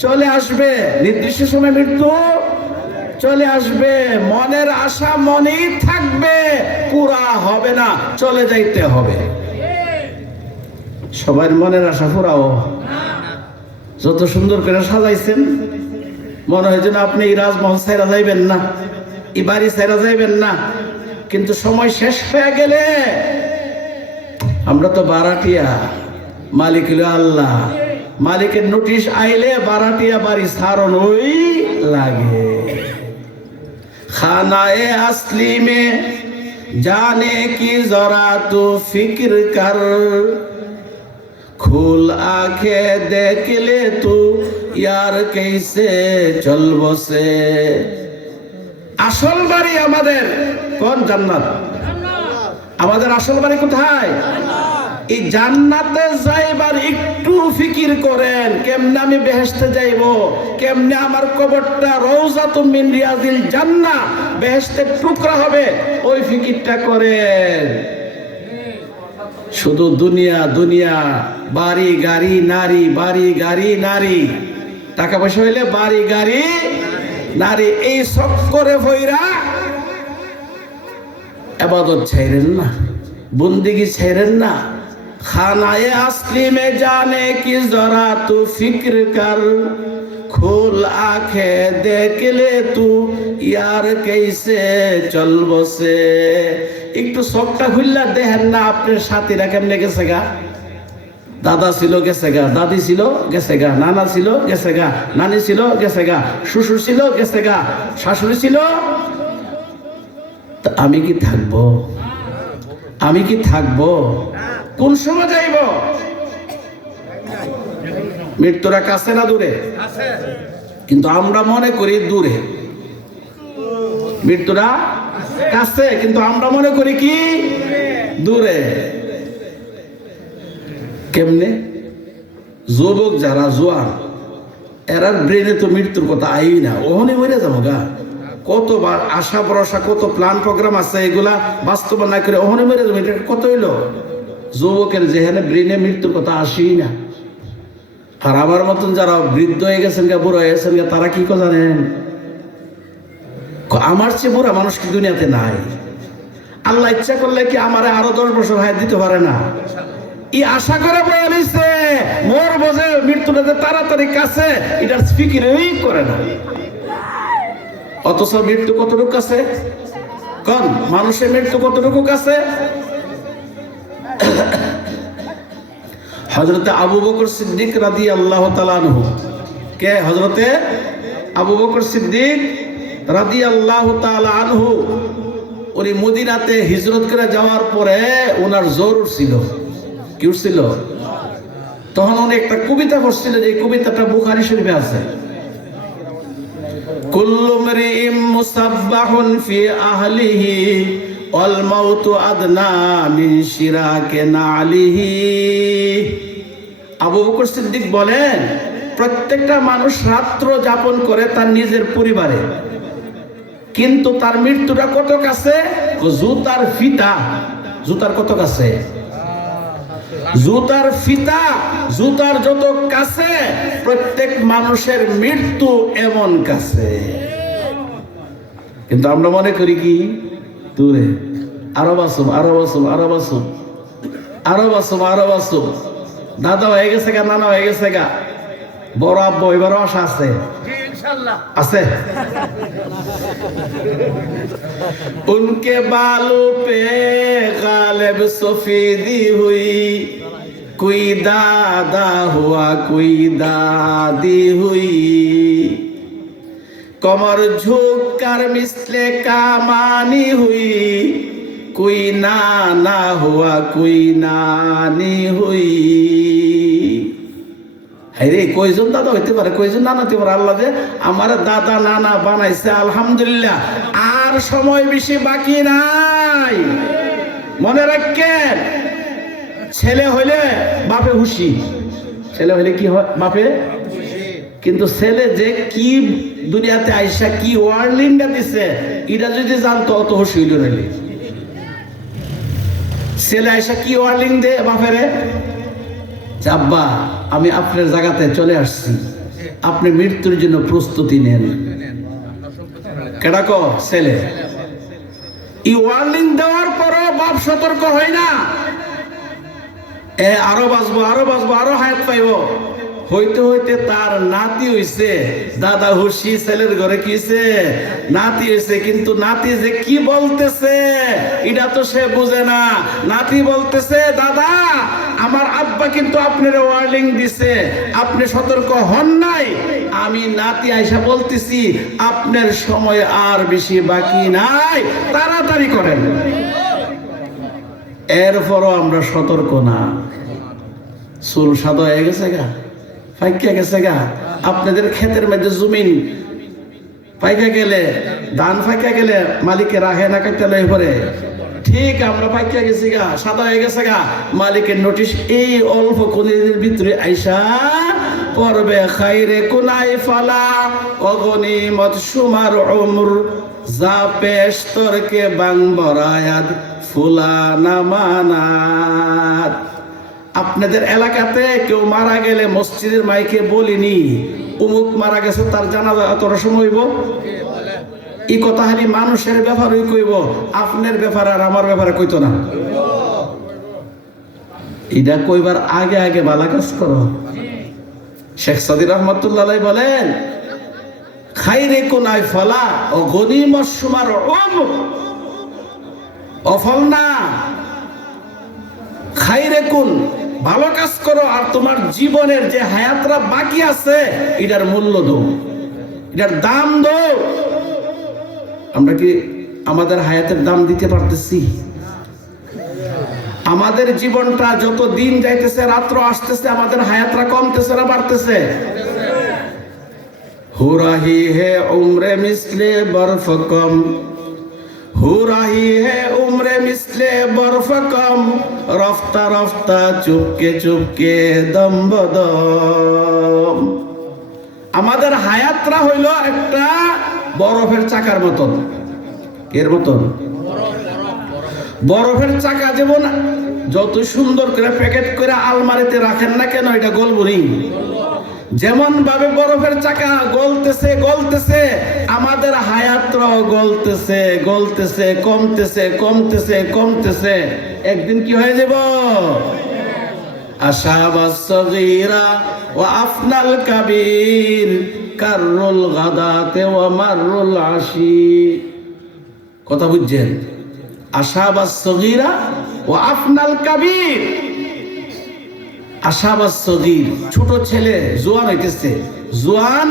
চলে আসবে, নির্দিষ্ট সময় মৃত্যু চলে আসবে। মনের আশা মনেই থাকবে, পুরা হবে না, চলে যাইতে হবে। সবার মনের আশা পুরাও? যত সুন্দর করে সাজাইছেন, মনে হয় যেন আপনি এই রাজমহল ছেড়ে যাইবেন না, এই বাড়ি ছেড়ে যাইবেন না, কিন্তু সময় শেষ হয়ে গেলে আমরা তো বারাটিয়া, মালিক হলো আল্লাহ, মালিকের নোটিশ আইলে বারাটিয়া বাড়ি সারণ ওই লাগে। খানায়ে আসলি মে जाने की जरा तू फिक्र कर, खुल आंखें देख ले तू यार कैसे चल बसे। আসল বাড়ি আমাদের কোন? জান্নাত। আমাদের আসল বাড়ি কোথায়? এই জান্নাতে যাইবার একটু ফিকির করেন, কেমনে আমি বেহেশতে যাইব, কেমনে আমার কবরটা রওজাতুম মিন রিয়াজিল জান্নাহ, বেহেশতের টুকরা হবে, ওই ফিকিরটা করেন। শুধু দুনিয়া দুনিয়া, বাড়ি গাড়ি নারী, বাড়ি গাড়ি নারী, টাকা পয়সা হইলে বাড়ি গাড়ি নারী, এই চক্করে ভইরা ইবাদত ছাইরেন না, বন্দেগী ছাইরেন না। খানায়ে আসলি মে জানে কি জরা তু ফিক্র কর, খুল আঁখে দেখলে তু ইয়ার কেসে চল বসে। একটু চোখটা খুললা দেখেন না আপনার সাথীরা কেমনে গেছে গা। দাদা ছিল গেছে গা, দাদি ছিল গেছে গা, নানা ছিল গেছে গা, নানি ছিল গেছে গা, শ্বশুর ছিল গেছে গা, শাশুড়ি ছিল। আমি কি থাকবো? আমি কি থাকবো? কোন সময় যাইব? মৃত্যুরা কাছে না দূরে? কিন্তু আমরা মনে করি দূরে। মৃত্যুরা কাছে, কিন্তু আমরা মনে করি কি দূরে। কেমনে? যুবক যারা জোয়ান, এরার ব্রেনে তো মৃত্যুর কথা আই না, ওখানে মরে যাবো গা। কতবার আশা ভরসা, কত প্ল্যান প্রোগ্রাম আছে, এগুলা বাস্তবায়ন না করে ওখানে মরে যাবো, এটা কত হইলো? যুবকের যেখানে ব্রেনে মৃত্যুর কথা আসেই না। আর আমার মতন যারা বৃদ্ধ হয়ে গেছেন গা, বুড়ো হয়ে গেছেন গা, তারা কি কথা জানেন? আমার চেয়ে বুড়া মানুষ কি দুনিয়াতে নাই? আল্লাহ ইচ্ছা করলে কি আমারে আরো 10 বছর হায়াত দিতে পারে না? এই আশা করে বলেছে মোর বোঝে মৃত্যুটা যে তাড়াতাড়ি কাছে, এটার ফিকিরই করে না। অথচ মৃত্যু কতটুকু কাছে? কোন মানুষের মৃত্যু কতটুকু কাছে? হযরতে আবু বকর সিদ্দিক রাদিয়াল্লাহু তাআলা আনহু, কে? হযরতে আবু বকর সিদ্দিক রাদিয়াল্লাহু তাআলা আনহু, উনি মদিনাতে হিজরত করে যাওয়ার পরে ওনার জ্বর উঠছিল। কি উঠছিল? তখন উনি একটা কবিতা পড়ছিলেন, এই কবিতাটা বুখারী শরীফে আছে। কুল্লু মরিইম মুসাব্বাহুন ফি আহলিহি ওয়াল মাউতু আদনা মিন শিরাকে নালিহি। আবু বকর সিদ্দিক বলেন, প্রত্যেকটা মানুষ রাত্র যাপন করে তার নিজের পরিবারে, কিন্তু তার মৃত্যুটা কত কাছে? জুতার ফিতা। জুতার কত কাছে? জুতার ফিতা, জুতার যত কাছে প্রত্যেক মানুষের মৃত্যু এমন কাছে। কিন্তু আমরা মনে করি কি দূরে, আরো বাসুম, আরো বাসুম, আরো বাসুম, আরো বাসুম, আরো বাসুম। দাদা হয়ে গেছে গা, নানা হয়ে গেছে গা, বড় আব্বু এবারও আশা আছে, আছে। উনকে বালু পে গালেব সফেদি হুই, কোই দাদা হুয়া কোই দাদি হুই, কমর ঝুক কর মিসলে কামানি হুই, কোই নানা হুয়া কোই নানি হুই। রে কয়জন দাদা হইতে পারে, কয়জন নানা হইতে পারে? আল্লাহ যে আমার দাদা নানা বানাইছে, আলহামদুলিল্লাহ। আর সময় বেশি বাকি নাই, মনে রাখেন। ছেলে হইলে বাপে খুশি, ছেলে হইলে কি হয়? বাপে। কিন্তু ছেলে যে কি দুনিয়াতে আইসা কি ওয়ার্নিংটা দিছে, এটা যদি জানতো অত খুশি হইল নাইলে। ছেলে আইসা কি ওয়ার্নিং দে বাপেরে, আব্বা আমি আপনার জায়গাতে চলে আসছি, আপনি মৃত্যুর জন্য প্রস্তুতি নেন। কেডা কো? ছেলে। এই ওয়ার্নিং দেওয়ার পরও বাপ সতর্ক হয় না, আরো বাঁচবো, আরো বাঁচবো, আরো হায়াত পাইব। হইতে হইতে তার নাতি হইছে, দাদা হুশি, ছেলের ঘরে কিছে নাতি হইছে। কিন্তু নাতি যে কি বলতেছে এটা তো সে বুঝে না। নাতি বলতেছে, দাদা আমার আব্বা কিন্তু আপনার ওয়ার্নিং দিছে, আপনি সতর্ক হন নাই। আমি নাতি আইসা বলতেছি আপনার সময় আর বেশি বাকি নাই, তাড়াতাড়ি করেন। এরপরও আমরা সতর্ক না। চুল সাদা হয়ে গেছে গা, পাইকা গেছে গা। আপনাদের ক্ষেতের মধ্যে জমিন পাইকা গেলে, ধান পাইকা গেলে মালিকের রাহে না কাটতে লই পরে, ঠিক আমরা পাইকা গেছি গা, সাদা হয়ে গেছে গা, মালিকের নোটিশ এই অল্প কোনদিনের ভিতরে আইসা পড়বে। খাইরে কোনাই ফালা অগনিমত সুমার উমর, যা পেশ তরকে বাং বরায়াত ফুলা নামানাত। আপনাদের এলাকাতে কেউ মারা গেলে মসজিদের মাইকে বলিনি অমুক মারা গেছে, তার জানাজা এতটা সময় হইব। এই কথা হারি মানুষের ব্যাপারই কইব, আপনার ব্যাপার আর আমার ব্যাপারে কইতো না। এটা কইবার আগে আগে ভালো কাজ করো। শেখ সাদি রহমতুল্লাহ বলেন, খাইরে কোনাই ফলা ও গনিমত সুমার অফল না, খাইরে কোন ভালো কাজ করো, আর তোমার জীবনের যে হায়াতরা বাকি আছে এটার মূল্য দাও, এটার দাম দাও। আমরা কি আমাদের হায়াতের দাম দিতে পারতেছি? আমাদের জীবনটা যত দিন যাইতেছে, রাত্র আসতেছে, আমাদের হায়াতরা কমতেছে না বাড়তেছে? হুরাহি হে উমরে মিসলে বরফ কম, হুরাহি হে উমরে মিসলে বরফ কম, রফতা রফতা চুপকে চুপকে দম বদম। আমাদের হায়াতরা হইল একটা বরফের চাকার মতন। এর মতন বরফের চাকা যেমন যত সুন্দর করে প্যাকেট করে আলমারিতে রাখেন না কেন, এটা গলবনি। যেমন ভাবে বরফের চাকা গলতেছে গলতেছে, আমাদের হায়াতরাও গলতেছে গলতেছে, কমতেছে কমতেছে কমতেছে, একদিন কি হয়ে যাব? আশাবাস সগীরা ওয়া আফনাল কাবীর, কাররুল গাদাতে ওয়া মাররুল আশি। কথা বুঝছেন? আশাবাস সগীরা ও আফনাল কাবীর। আশাবাস সগীর, ছোট ছেলে জোয়ান হইতেছে, জোয়ান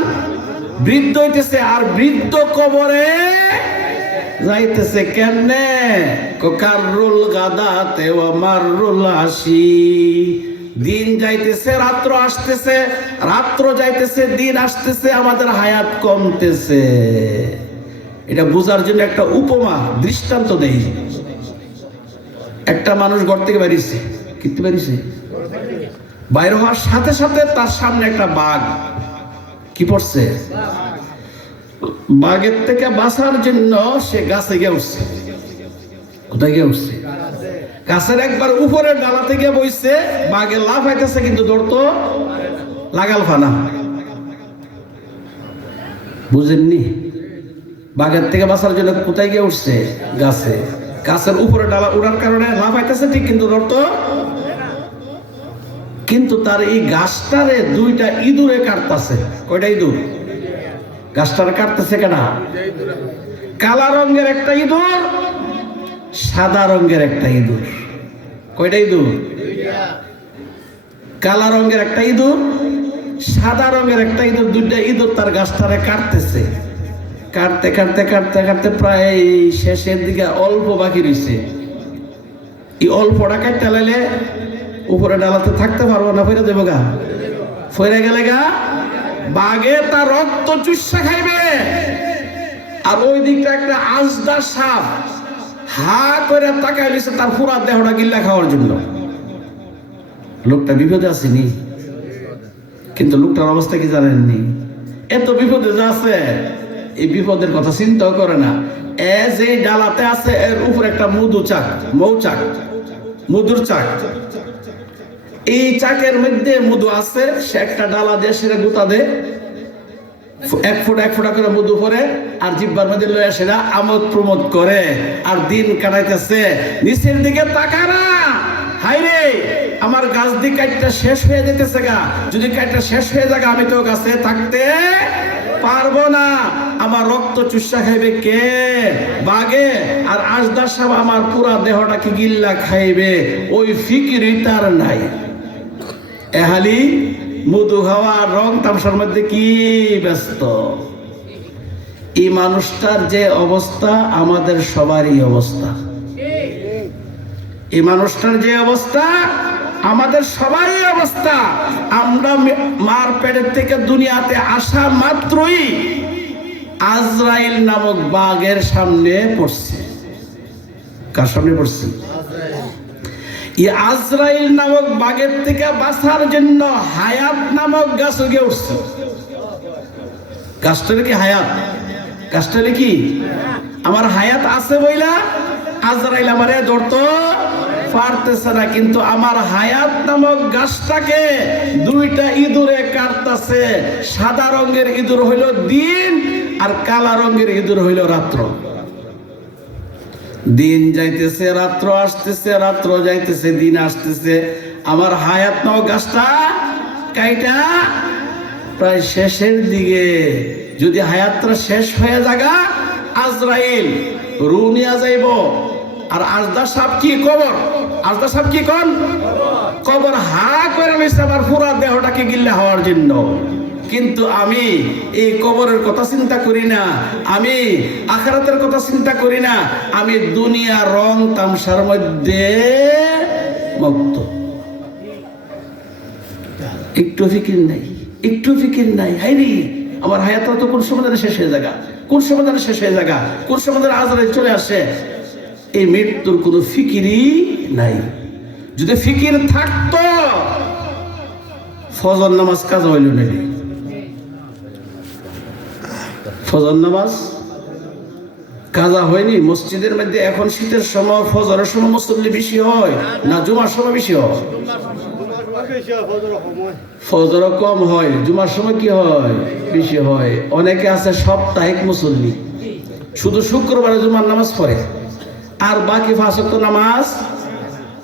বৃদ্ধ হইতেছে, আর বৃদ্ধ কবরে যাইতেছে। কেমনে? কাররুল গাদাতে ওয়া মাররুল আশি। দিন যাইতেছে, রাত্র আসতেছে, রাত্র যাইতেছে, দিন আসতেছে, আমাদের হায়াত কমতেছে। এটা বোঝার জন্য একটা উপমা, দৃষ্টান্ত দেই। একটা মানুষ ঘর থেকে বেরিয়েছে, কিনতে বেরিয়েছে, বাইরে হওয়ার সাথে সাথে তার সামনে একটা বাঘ কি পড়ছে। বাঘের থেকে বাঁচার জন্য সে গাছে গিয়ে উঠছে। কোথায় গিয়ে উঠছে? গাছের একবার উপরে ডালা থেকে বইছে। বাঘের লাফ আইতেছে কিন্তু ধরতো লাগাল ফানা। বুঝেননি? বাঘের থেকে বাঁচার জন্য কোথায় গিয়ে উঠছে? গাছে। গাছের উপরে ডালা উড়ার কারণে লাফ আইতেছে ঠিক, কিন্তু ধরতো। কিন্তু তার এই গাছটারে দুইটা ইঁদুরে কাটতেছে। কয়টা ইঁদুর? গাছটারে কাটতেছে কেন? কালা রঙের একটা ইঁদুর, সাদা রঙের একটা ইঁদুর। কয়টা ইঁদুর? কালা রঙের একটা ইঁদুর, সাদা রঙের একটা ইঁদুর। দুইটা ইঁদুর তার গাছটারে কাটতেছে। কাটতে কাটতে কাটতে কাটতে প্রায় শেষের দিকে অল্প বাকি রয়েছে। এই অল্পটা কাটতে লাইলে উপরে ডালাতে থাকতে পারবো না, ফেরে দেবো গা। ফেরে গেলে গা বাঘে তার রক্ত চুষা খাইবে। আর ওই দিকটা একটা আজদা সাপ হা করে তাকাই লিছে তার পুরা দেহটা গিল্লা খাওয়ার জন্য। লোকটা বিপদে আসেনি, কিন্তু লোকটার অবস্থা কি জানেননি? এত বিপদে যে আছে, এই বিপদের কথা চিন্তাও করে না। এ যে ডালাতে আছে এর উপর একটা মধুচাক, মৌচাক, মধুর চাক। এই চাকের মধ্যে মধু আছে। সে একটা ডালা দিয়ে সেটা গুতা দে, এক ফোঁটা করে মধু পরে, আর জিব্বার মধ্যে লয়ে সেটা আমোদ প্রমোদ করে, আর দিন কাটাইতেছে। নিচের দিকে তাকা না, হাইরে আমার গাছ দিয়ে কাঠটা শেষ হয়ে যেতেছে গা। যদি কাঠটা শেষ হয়ে যায় আমি তো গাছে থাকতে পারবো না। আমার রক্ত চুষা খাইবে কে? বাঘে। আর আজদার সাহেব আমার পুরা দেহটাকে গিল্লা খাইবে। ওই ফিকিরই তার নাই। এহালি মধু খাওয়া রং তামসার মধ্যে কি ব্যস্ত। এই মানুষটার যে অবস্থা আমাদের সবারই অবস্থা। এই মানুষটার যে অবস্থা আমাদের সবারই অবস্থা। আমরা মার পেটের থেকে দুনিয়াতে আসা মাত্রই আজরাইল নামক বাঘের সামনে পড়ছে। কার সামনে পড়ছে? এই আজরাইল নামক বাঘের থেকে বাঁচার জন্য হায়াত নামক গাছ উঠে উঠছে। গাছটা কি হায়াত? গাছটা কি আমার হায়াত আছে বইলা আজরাইল আমারে ধরতো পারতেছে না। কিন্তু আমার হায়াত নামক গাছটাকে দুইটা ইঁদুরে কাটতেছে। সাদা রঙের ইঁদুর হইল দিন, আর কালা রঙের ইঁদুর হইল রাত্র। দিন যাইতেছে, রাত্র আসতেছে, রাত্র যাইতেছে, দিন আসতেছে। আমার হায়াত নামক গাছটা কাইটা প্রায় শেষের দিকে। যদি হায়াতটা শেষ হয়ে যাগা আজরাইল রূহ নিয়া যাইব। আর আজদা সাপ কি কবর? আজদা সাপ কি কোন কবর হা করে লইছে আমার পুরা দেহটাকে গিল্লা হওয়ার জন্য। কিন্তু আমি এই কবরের কথা চিন্তা করি না, আমি আখিরাতের কথা চিন্তা করি না। আমি দুনিয়ার রং তামসার মধ্যে মত্ত। একটু ফিকির নাই, একটু ফিকির নাই। হাইরে আমার হায়াতটা তো কোন সময় শেষ হয়ে যাগা, কোন সময় শেষ হয়ে যাগা, কোন সময় আজরাইল চলে আসে। এই মৃত্যুর কোনো ফিকিরই নাই। যদি ফিকির থাকতো ফজর নামাজ কাজা হইল না। ফজর নামাজ কাজা হয়নি মসজিদের মধ্যে। এখন শীতের সময় ফজরের সময় মুসল্লি বেশি হয় না জুমার সময় বেশি হয়? ফজর কম হয়, জুমার সময় কি হয়? বেশি হয়। অনেকে আছে সাপ্তাহিক মুসল্লি, শুধু শুক্রবারে জুমার নামাজ পড়ে, আর বাকি 5 ওয়াক্ত নামাজ।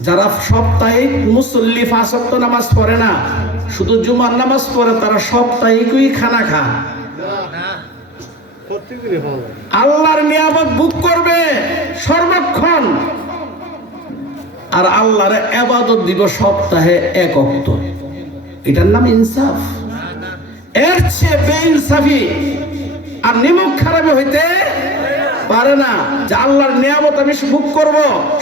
যারা সাপ্তাহিক মুসল্লি 5 ওয়াক্ত নামাজ পড়ে না, শুধু জুমার নামাজ পড়ে, তারা সাপ্তাহিকই খানা খায়। আল্লাহর নিয়ামত ভোগ করবে সর্বক্ষণ, আর আল্লাহর ইবাদত দিব সপ্তাহে এক ওয়াক্ত। এটার নাম ইনসাফ? এর চেয়ে বেইনসাফি আর নিমক খারাপি হইতে পারে না যে আল্লাহর নিয়ামত আমি ভোগ করব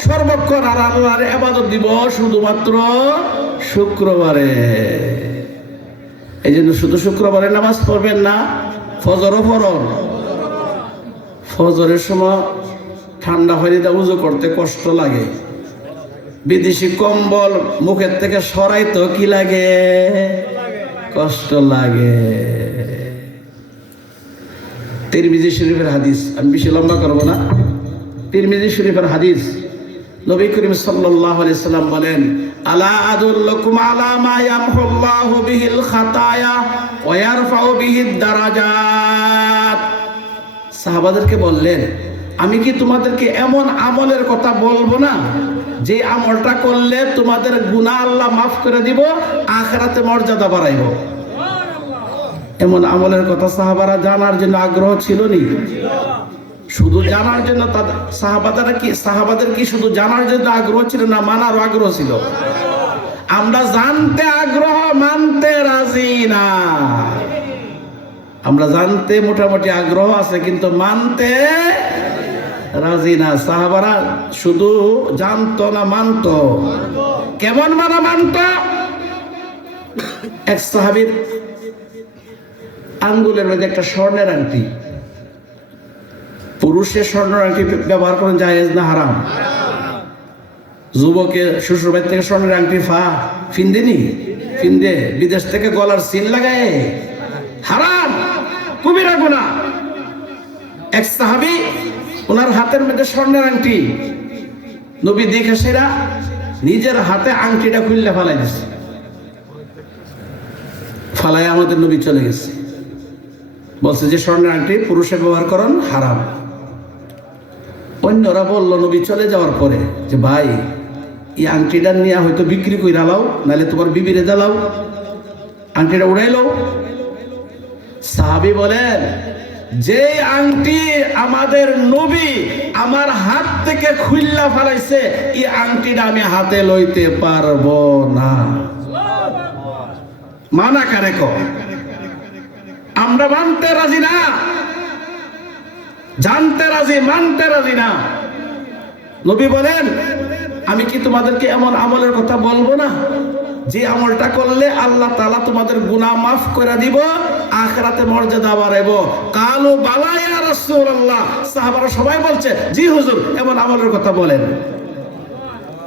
সর্বক্ষণ, আর আল্লাহর ইবাদত দিব শুধুমাত্র শুক্রবারে। এই জন্য শুধু শুক্রবারে নামাজ পড়বেন না, ফজরও পড়ুন। ফজরের সময় ঠান্ডা পানিতে উযু করতে কষ্ট লাগে, বিদেশি কম্বল মুখের থেকে সরাইতে কি লাগে? কষ্ট লাগে। তিরমিজি শরীফের হাদিস, আমি বেশি লম্বা করবো না। তিরমিজি শরীফের হাদিস, নবী করিম সাল্লাল্লাহু আলাইহি সাল্লাম বলেন, আলা আদুল্লুকুম আলা মা ইয়ামহুল্লাহু বিহিল খাতায়া ওয়া ইয়ারফাউ বিহিদ দারাজাত। সাহাবাদেরকে বললেন, আমি কি তোমাদেরকে এমন আমলের কথা বলবো না যে আমলটা করলে তোমাদের গুনাহ আল্লাহ মাফ করে দিব, আখিরাতে মর্যাদা বাড়াইব? এমন আমলের কথা সাহাবারা জানার জন্য আগ্রহ ছিল নি? শুধু জানার জন্য সাহাবাদের কি শুধু জানার জন্য আগ্রহ ছিল না, মানার আগ্রহ ছিল? আমরা জানতে আগ্রহ, মানতে রাজি না। আমরা জানতে মোটামুটি আগ্রহ আছে, কিন্তু মানতে রাজি না। সাহাবারা শুধু জানতো না, মানতো। কেমন মানতো? এক সাহাবীর আঙ্গুলের মধ্যে একটা স্বর্ণের আংটি, পুরুষের স্বর্ণের আংটি ব্যবহার করেন জায়েজ না হারাম? যুবকের শ্বশুর বাড়ি থেকে স্বর্ণের আংটি ফিন্দে বিদেশ থেকে গলার সিল লাগায়, হারাম, কবিরা গুনাহ। এক সাহাবী, ওনার হাতের মধ্যে স্বর্ণের আংটি, নবী দেখে সেরা নিজের হাতে আংটিটা খুললে ফালাই দিচ্ছে। ফালাই আমাদের নবী চলে গেছে, বলছে যে স্বর্ণের আংটি পুরুষে ব্যবহার করেন, হারাম। অন্যরা বলল নবী চলে যাওয়ার পরে যে ভাই, এই আংটিটা নিয়ে হয়তো বিক্রি করে লাও, নাহলে তোমার বিবিরে জ্বালাও, আংটিটা উড়াই লো। সাহাবী বলেন, যে আংটি আমাদের নবী আমার হাত থেকে খুললা ফেলাইছে, এই আংটিটা আমি হাতে লইতে পারবো না। মানা কারে কো? আমরা মানতে রাজি না, জানতে রাজি, মানতে রাজি না। নবী বলেন, আমি কি তোমাদেরকে এমন আমলের কথা বলবো না যে আমলটা করলে আল্লাহ তাআলা তোমাদের গুনাহ মাফ করে দিব, আখিরাতে মর্যাদা বাড়াইব? কালু বালা ইয়া রাসূলুল্লাহ। সাহাবারা সবাই বলছে, জি হুজুর, এমন আমলের কথা বলেন।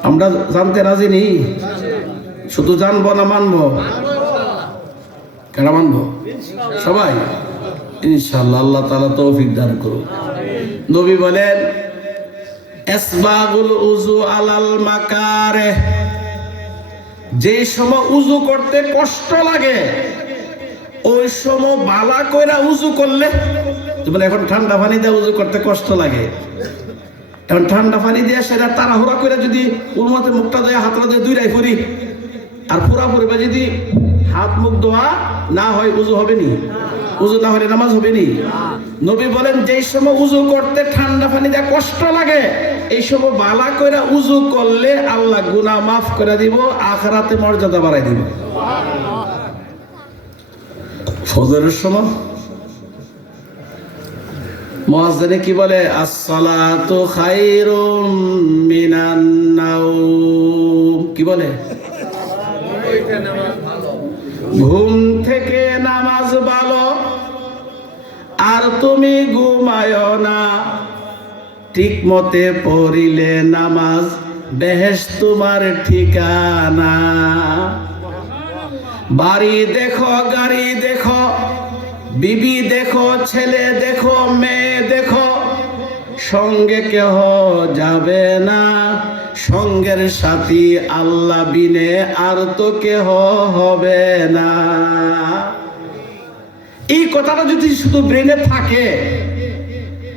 আমরা জানতে রাজি নেই, শুধু জানবো না মানবো? কেনা মানবো সবাই ইনশাআল্লাহ। আল্লাহ তাআলা তৌফিক দান করুন। নবী বলেন, ইসবাগুল উযু আলাল মাকারে, যে সময় উযু করতে কষ্ট লাগে ওই সময় বালা কইরা উযু করলে, যেমন এখন ঠান্ডা পানি দিয়ে উযু করতে কষ্ট লাগে, এখন ঠান্ডা পানি দিয়ে সেটা তাড়াহুড়া করে যদি ওর মধ্যে মুখটা ধুয়ে হাতটা দিয়ে দুইটাই করি, আর পুরাপুরি বা যদি হাত মুখ ধোয়া না হয় উযু হবে নি? উযু না হলে নামাজ হবে নি? নবী বলেন, যেই সময় উযু করতে ঠান্ডা পানি দিয়ে কষ্ট লাগে, এই সময় বালা কইরা উযু করলে আল্লাহ গুনাহ মাফ করে দিব, আখিরাতে মর্যাদা বাড়াই দিব। ফজরের সময় মুয়াজ্জিনে কি বলে? আসসালাতু খায়রুম মিনান নাওম। কি বলে? ঘুম থেকে নামাজ ভালো, আর তুমি ঘুমায়ো না। ঠিক মতে পড়িলে নামাজ, বেহেশত তোমার ঠিকানা। বাড়ি দেখো, গাড়ি দেখো, বিবি দেখো, ছেলে দেখো, মেয়ে দেখো, সঙ্গে কেহ যাবে না। সঙ্গের সাথী আল্লাহ বিনে আর তো কেহ হবে না। এই কথাটা যদি শুধু ব্রেনে থাকে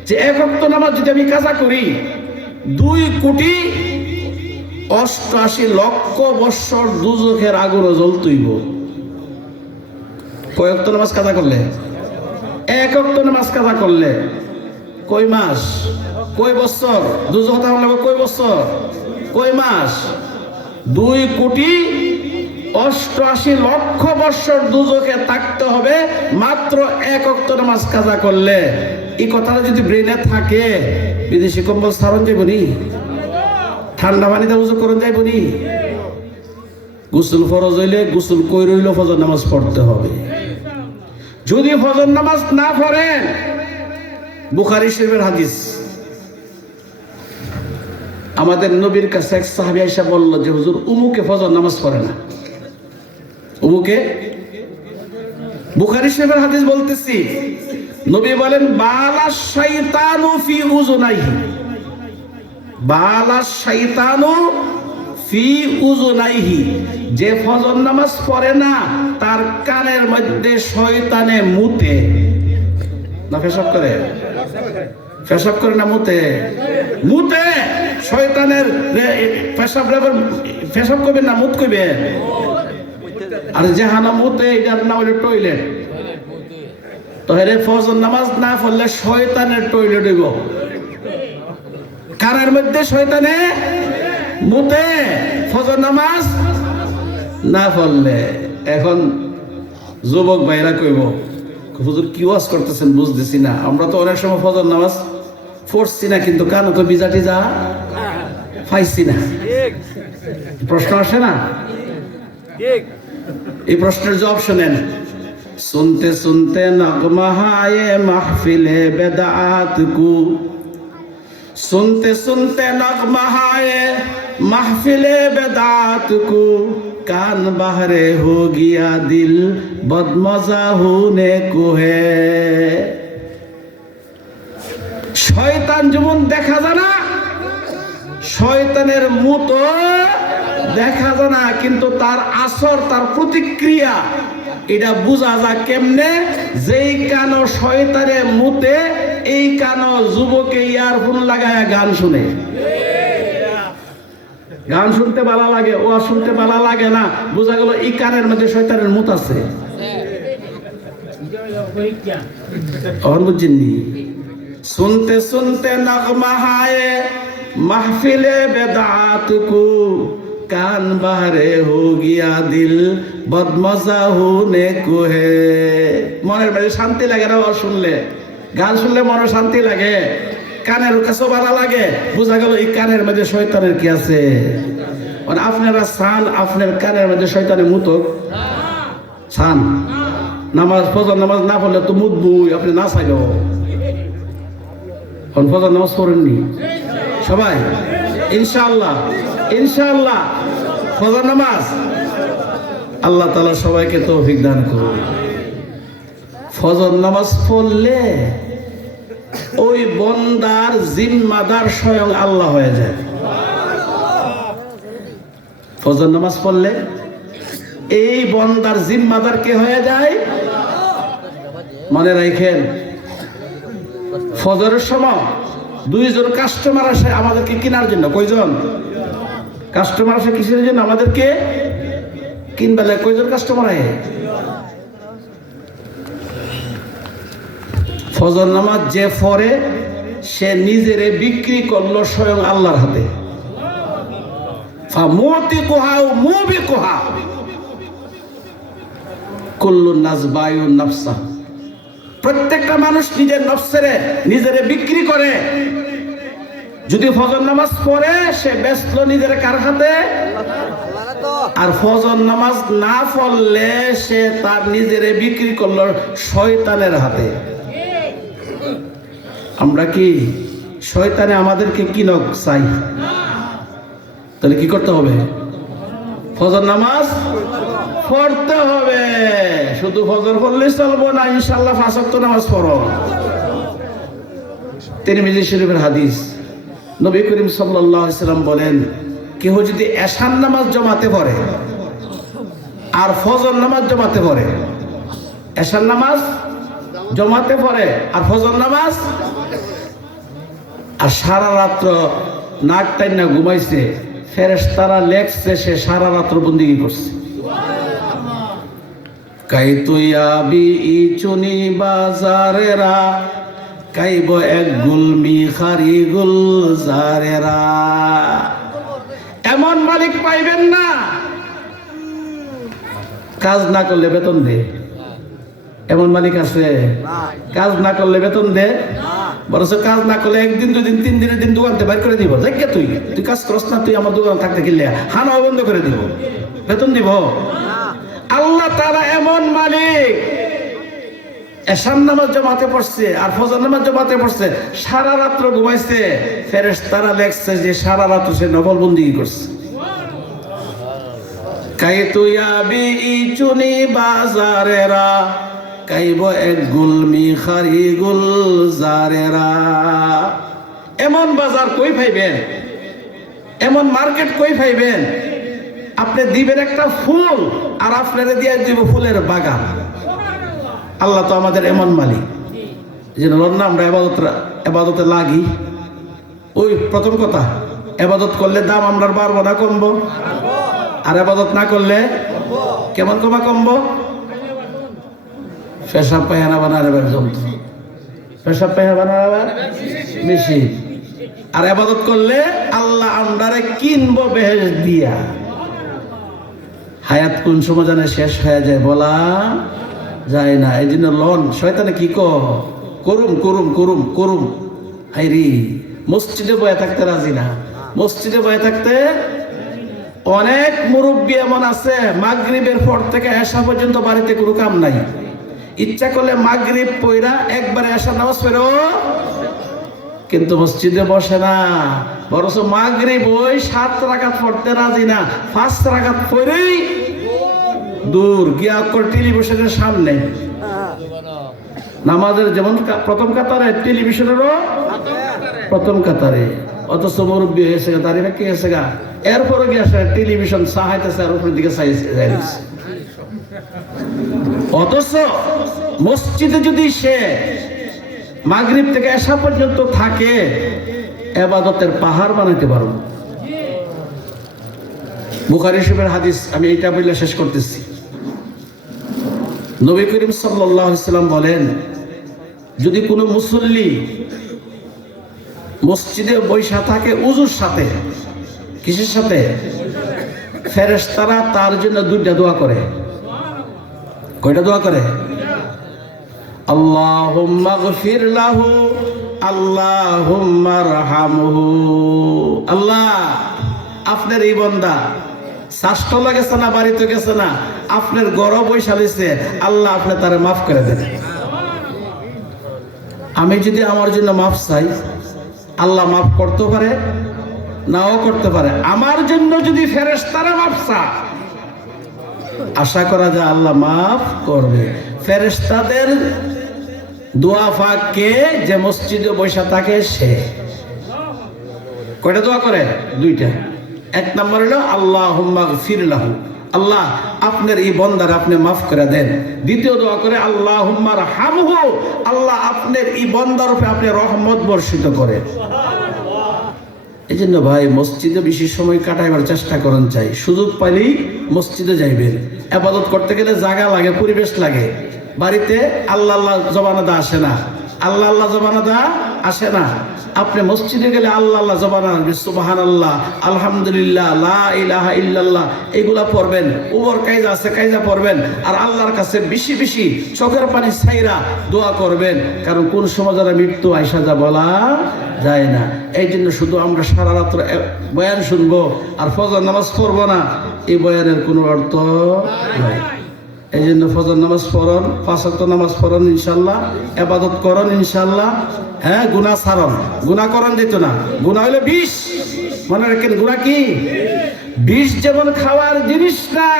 যে এক ওয়াক্ত নামাজ যদি আমি কাজা করি, 2,88,00,000 বৎসর দুজখের আগুনে জ্বলতইব। কয় ওয়াক্ত নামাজ কাজা করলে? এক ওয়াক্ত নামাজ কাজা করলে কয় মাস, কয় বছর দুজক হতে হবে? কয় বছর, কয় মাস? 2,88,00,000 বছর দুজকে থাকতে হবে মাত্র এক ওয়াক্ত নামাজ কাজা করলে। এই কথাটা যদি ব্রেনে থাকে, বিদেশি কম্বল সারণ যাইবনি, ঠান্ডা পানিতে উজু করন যাইবনি। গোসল ফরজ হইলে গোসল কই রইল ফজর নামাজ পড়তে হবে। যদি ফজর নামাজ না পড়েন, বুখারী শরীফের হাদিস, আমাদের নবীর কাছে এক সাহাবী আয়েশা বলল যে হুজুর উমুকে ফজর নামাজ পড়ে না। উমুকে, বুখারী শরীফের হাদিস বলতেছি, নবী বলেন বালা শাইতানু ফি উযুনাইহি, বালা শাইতানু ফি উযুনাইহি, যে ফজর নামাজ পড়ে না তার কানের মধ্যে শয়তানে মুতে। না পেশাব করে? পেশাব করে না মুতে? মুতে। শয়তানের পেশাব পেশাব করবে না মুত করবে? আর যেহানা মুতে এটার নাম হলো টয়লেট। তো হেরে ফজর নামাজ না পড়লে শয়তানের টয়লেট হইব। কানের মধ্যে শয়তানে মুতে ফজর নামাজ না পড়লে। এখন যুবক ভাইরা কইব হুজুর কি ওয়াজ করতেছেন বুঝতেছি না, আমরা তো অনেক সময় ফজর নামাজ পড়ছি না কিন্তু কানে তো বিজাটি যা পাইছি না। প্রশ্ন আসে না? এই প্রশ্নের জবাব শুনেন। सुनते सुनते नगमहाए महफिले बेदात को, सुनते सुनते नगमहाए महफिले बेदात को, कान बहरे हो गया दिल बदमजा होने को है। শয়তান যেমন দেখা যায় না, শয়তানের মতো দেখা যায় না, কিন্তু তার আসর, তার প্রতিক্রিয়া এটা বোঝা যায় কেমনে? যেই কানো শয়তানে মুতে এই কানো যুবকে ইয়ারফোন লাগায় গান শুনে। গান শুনতে ভালো লাগে, ও শুনতে ভালো লাগে না, বোঝা গেল এই কানের মধ্যে শয়তানের মুত আছে। বুঝছেননি? सुनते सुनते नगमहाए महफिले बेदात को, कान बहरे हो गया दिल बदमजा होने को है। মনের মধ্যে শান্তি লাগে না শুনলে? গান শুনলে মনে শান্তি লাগে, কানের কাছে ভালো লাগে, বোঝা গেল এই কানের মধ্যে শয়তানের কি আছে। মানে আপনারা সান, আপনার কানের মধ্যে শয়তানের মুতো সান। নামাজ ফজর নামাজ না পড়লে তো মুতবুই, আপনি না চাইলেও। ফজর নামাজ পড়েননি সবাই? ইনশাআল্লাহ, ইনশাআল্লাহ ফজর নামাজ আল্লাহ তাআলা সবাইকে তৌফিক দান করুন। ফজর নামাজ পড়লে ওই বান্দার জিম্মাদার স্বয়ং আল্লাহ হয়ে যায়। ফজর নামাজ পড়লে এই বান্দার জিম্মাদার কে হয়ে যায়? মনে রাখেন, ফজরের সময় দুইজন কাস্টমার আসে আমাদেরকে কেনার জন্য। কয়জন কাস্টমার আসে কিসের জন্য? আমাদেরকে কিনবেলা। কয়জন কাস্টমার আহে? ফজর নামাজ যে পড়ে সে নিজেরে বিক্রি করলো স্বয়ং আল্লাহর হাতে। ফামুতিকুহা ও মুবিকুহা কুল্লুন নাস বায়ুন নাফসা। প্রত্যেকটা মানুষ নিজের নফসেরে নিজেরে বিক্রি করে। যদি ফজর নামাজ পড়ে সে ব্যস্ত নিজের কার হাতে? আর ফজর নামাজ না পড়লে সে তার নিজেরে বিক্রি করলো শয়তানের হাতে। আমরা কি শয়তানে আমাদেরকে কিনক চাই? তাহলে কি করতে হবে? ফজর নামাজ পড়তে হবে। শুধু ফজর পড়লে চলবো না, ইনশাআল্লাহ 5 ওয়াক্ত নামাজ পড়ো। তিরমিজি শরীফের হাদিস, নবী করিম সাল্লাল্লাহু আলাইহি সাল্লাম বলেন, কেউ যদি এশার নামাজ জমাতে পড়ে আর ফজর নামাজ জমাতে পড়ে, এশার নামাজ জমাতে পড়ে আর ফজর নামাজ, আর সারা রাত্র নাক টাইনা ঘুমাইছে, ফেরেশতারা লেখছে সে সারা রাত্র বন্দেগী করছে। কাইতুয়াবি ইচুনি বাজারেরা কাইব এক গুলমি খারি গুলজারেরা। এমন মালিক পাইবেন না কাজ না করলে বেতন দে। এমন মালিক আছে কাজ না করলে বেতন দে, বরঞ্চ কাজ না করলে একদিন দুদিন তিন দিনের দিন দোকানতে বাইর করে দিব। দেখে তুই কাজ করস না, তুই আমার দোকান থাকতে কিনলে হানাও বন্ধ করে দিব, বেতন দিব। আল্লাহ তাআলা এমন মালিক, এশার নামাজ জমাতে পড়ছে আর ফজর নামাজ জমাতে পড়ছে, সারা রাত্র ঘুমাইছে, ফেরেশতারা লেখছে যে সারা রাত্র সে নফল বন্দেগী করছে। কাইতুয়াবি ইচুনি বাজারেরা কাইব এক গুলমি খারি গুলজারেরা। এমন বাজার কই পাইবেন, এমন মার্কেট কই পাইবেন? আপনি দিবেন একটা ফুল আর আপনারে দিয়ে দিব ফুলের বাগান। আল্লাহ তো আমাদের এমন মালিক যে না আমরা এবাদতে লাগি। ওই প্রথম কথা, এবাদত করলে দাম আমরা বাড়বো না কমবো? আর এবাদত না করলে কেমন কমবো? পেশাব পায়খানা বানাবার যন্ত্র, পেশাব পায়খানা বানাবার মেশিন। আর এবাদত করলে আল্লাহ আমরারে কিনবো বেহেশত দিয়া। হায়াত কোন সময় জানে শেষ হয়ে যায় বলা যায় না। এই জন্য লন শয়তানে কি করুম হাইরি মসজিদে বয়ে থাকতে রাজি না। মসজিদে বয়ে থাকতে অনেক মুরব্বী এমন আছে মাগরিবের পর থেকে এশা পর্যন্ত বাড়িতে কোনো কাম নাই, ইচ্ছা করলে মাগরিব পইরা একবারে এশা নামাজ পড়ো, কিন্তু মসজিদে বসে না। বরঞ্চ মাগরিব ওই 7 রাকাত পড়তে রাজি না, 5 রাকাত পড়েই দূর গিয়া টেলিভিশনের সামনে নামাজের যেমন প্রথম কাতারে, টেলিভিশনেরও প্রথম কাতারে। অথচ মুরব্বী হয়েছে গা, দাঁড়িয়ে কি হয়েছে গা, এরপরে গিয়ে টেলিভিশন সাহাইতেছে আর উপরের দিকে চাইছে। অথচ মসজিদে যদি সে মাগরিব থেকে এশা পর্যন্ত থাকে, ইবাদতের পাহাড় বানাইতে পারবো। বুখারী শরীফের হাদিস, আমি এইটা বলে শেষ করতেছি। নবী করিম সাল্লাল্লাহু আলাইহি ওয়াসাল্লাম বলেন, যদি কোনো মুসল্লি মসজিদে বৈশা থাকে উযুর সাথে, কিসের সাথে? ফেরেশতারা তার জন্য 2টা দোয়া করে। কয়টা দোয়া করে? আল্লাহুম্মা গফির লাহু, আল্লাহুম্মা রহমহু। আল্লাহ আপনার এই বান্দা শাস্ত্র গেছে না, বাড়িতে গেছে না, আপনার গড় বৈশা লইছে, আল্লাহ আপনি তারে মাফ করে দেন। আমি যদি আমার জন্য মাফ চাই, আল্লাহ মাফ করতে পারে নাও করতে পারে। আমার জন্য যদি ফেরেশতারা মাফ চায়, আশা করা যায় আল্লাহ মাফ করবে। ফেরেশতাদের দোয়া ফাঁকে যে মসজিদে বৈশা থাকে সে কয়টা দোয়া করে? 2টা। 1 নম্বর হলো আল্লাহুম্মা গফির লাহু, আল্লাহ আপনার এই বান্দার আপনি মাফ করে দেন। দ্বিতীয় দোয়া করে আল্লাহুম্মা রহমহু, আল্লাহ আপনার এই বান্দার উপরে আপনি রহমত বর্ষিত করেন। এই জন্য ভাই মসজিদে বেশি সময় কাটাইবার চেষ্টা করেন। চাই সুযোগ পাইলেই মসজিদে যাইবেন। ইবাদত করতে গেলে জায়গা লাগে, পরিবেশ লাগে। বাড়িতে আল্লাহ আল্লাহ জবানাদা আসে না, আল্লাহ আল্লাহ জবানাদা আসে না। আপনি মসজিদে গেলে আল্লাহ আল্লাহ জবান আসবে, সুবহানাল্লাহ, আলহামদুলিল্লাহ, লা ইলাহা ইল্লাল্লাহ, এগুলা পড়বেন। ওমর কায়দা আছে, কায়দা পড়বেন। আর আল্লাহর কাছে বেশি বেশি চোখের পানি ছাইরা দোয়া করবেন, কারণ কোন সময় যারা মৃত্যু আইসা যা বলা যায় না। এই জন্য শুধু আমরা সারা রাত্র বয়ান শুনবো আর ফজর নামাজ পড়বো না, এই বয়ানের কোনো অর্থ নাই। এই জন্য ফজর নামাজ পড়ন, 5 ওয়াক্ত নামাজ পড়ন ইনশাল্লাহ, ইবাদত করন ইনশাল্লাহ। হ্যাঁ, গুনাহ ছাড়ন, গুনাহ করন যেত না। গুনাহ হলো বিষ, মনে রাখেন। গুনাহ কি? বিষ যেমন খাওয়ার জিনিস না,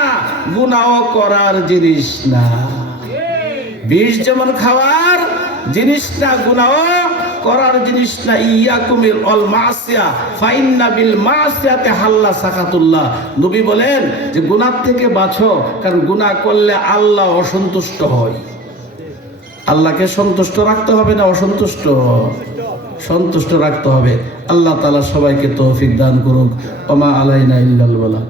গুনাহ করার জিনিস না। বিষ যেমন খাওয়ার জিনিস না, গুনাহ করার জিনিস না। ইয়াকুমিল আল মাসিয়া ফাইন্না বিল মাসিয়াতে হাল্লা সাকাতুল্লাহ। নবী বলেন যে গুনাহ থেকে বাঁচো, কারণ গুনাহ করলে আল্লাহ অসন্তুষ্ট হয়। আল্লাহকে সন্তুষ্ট রাখতে হবে না অসন্তুষ্ট? সন্তুষ্ট রাখতে হবে। আল্লাহ তাআলা সবাইকে তৌফিক দান করুক। ওমা আলাইনা ইল্লাল বালাগ।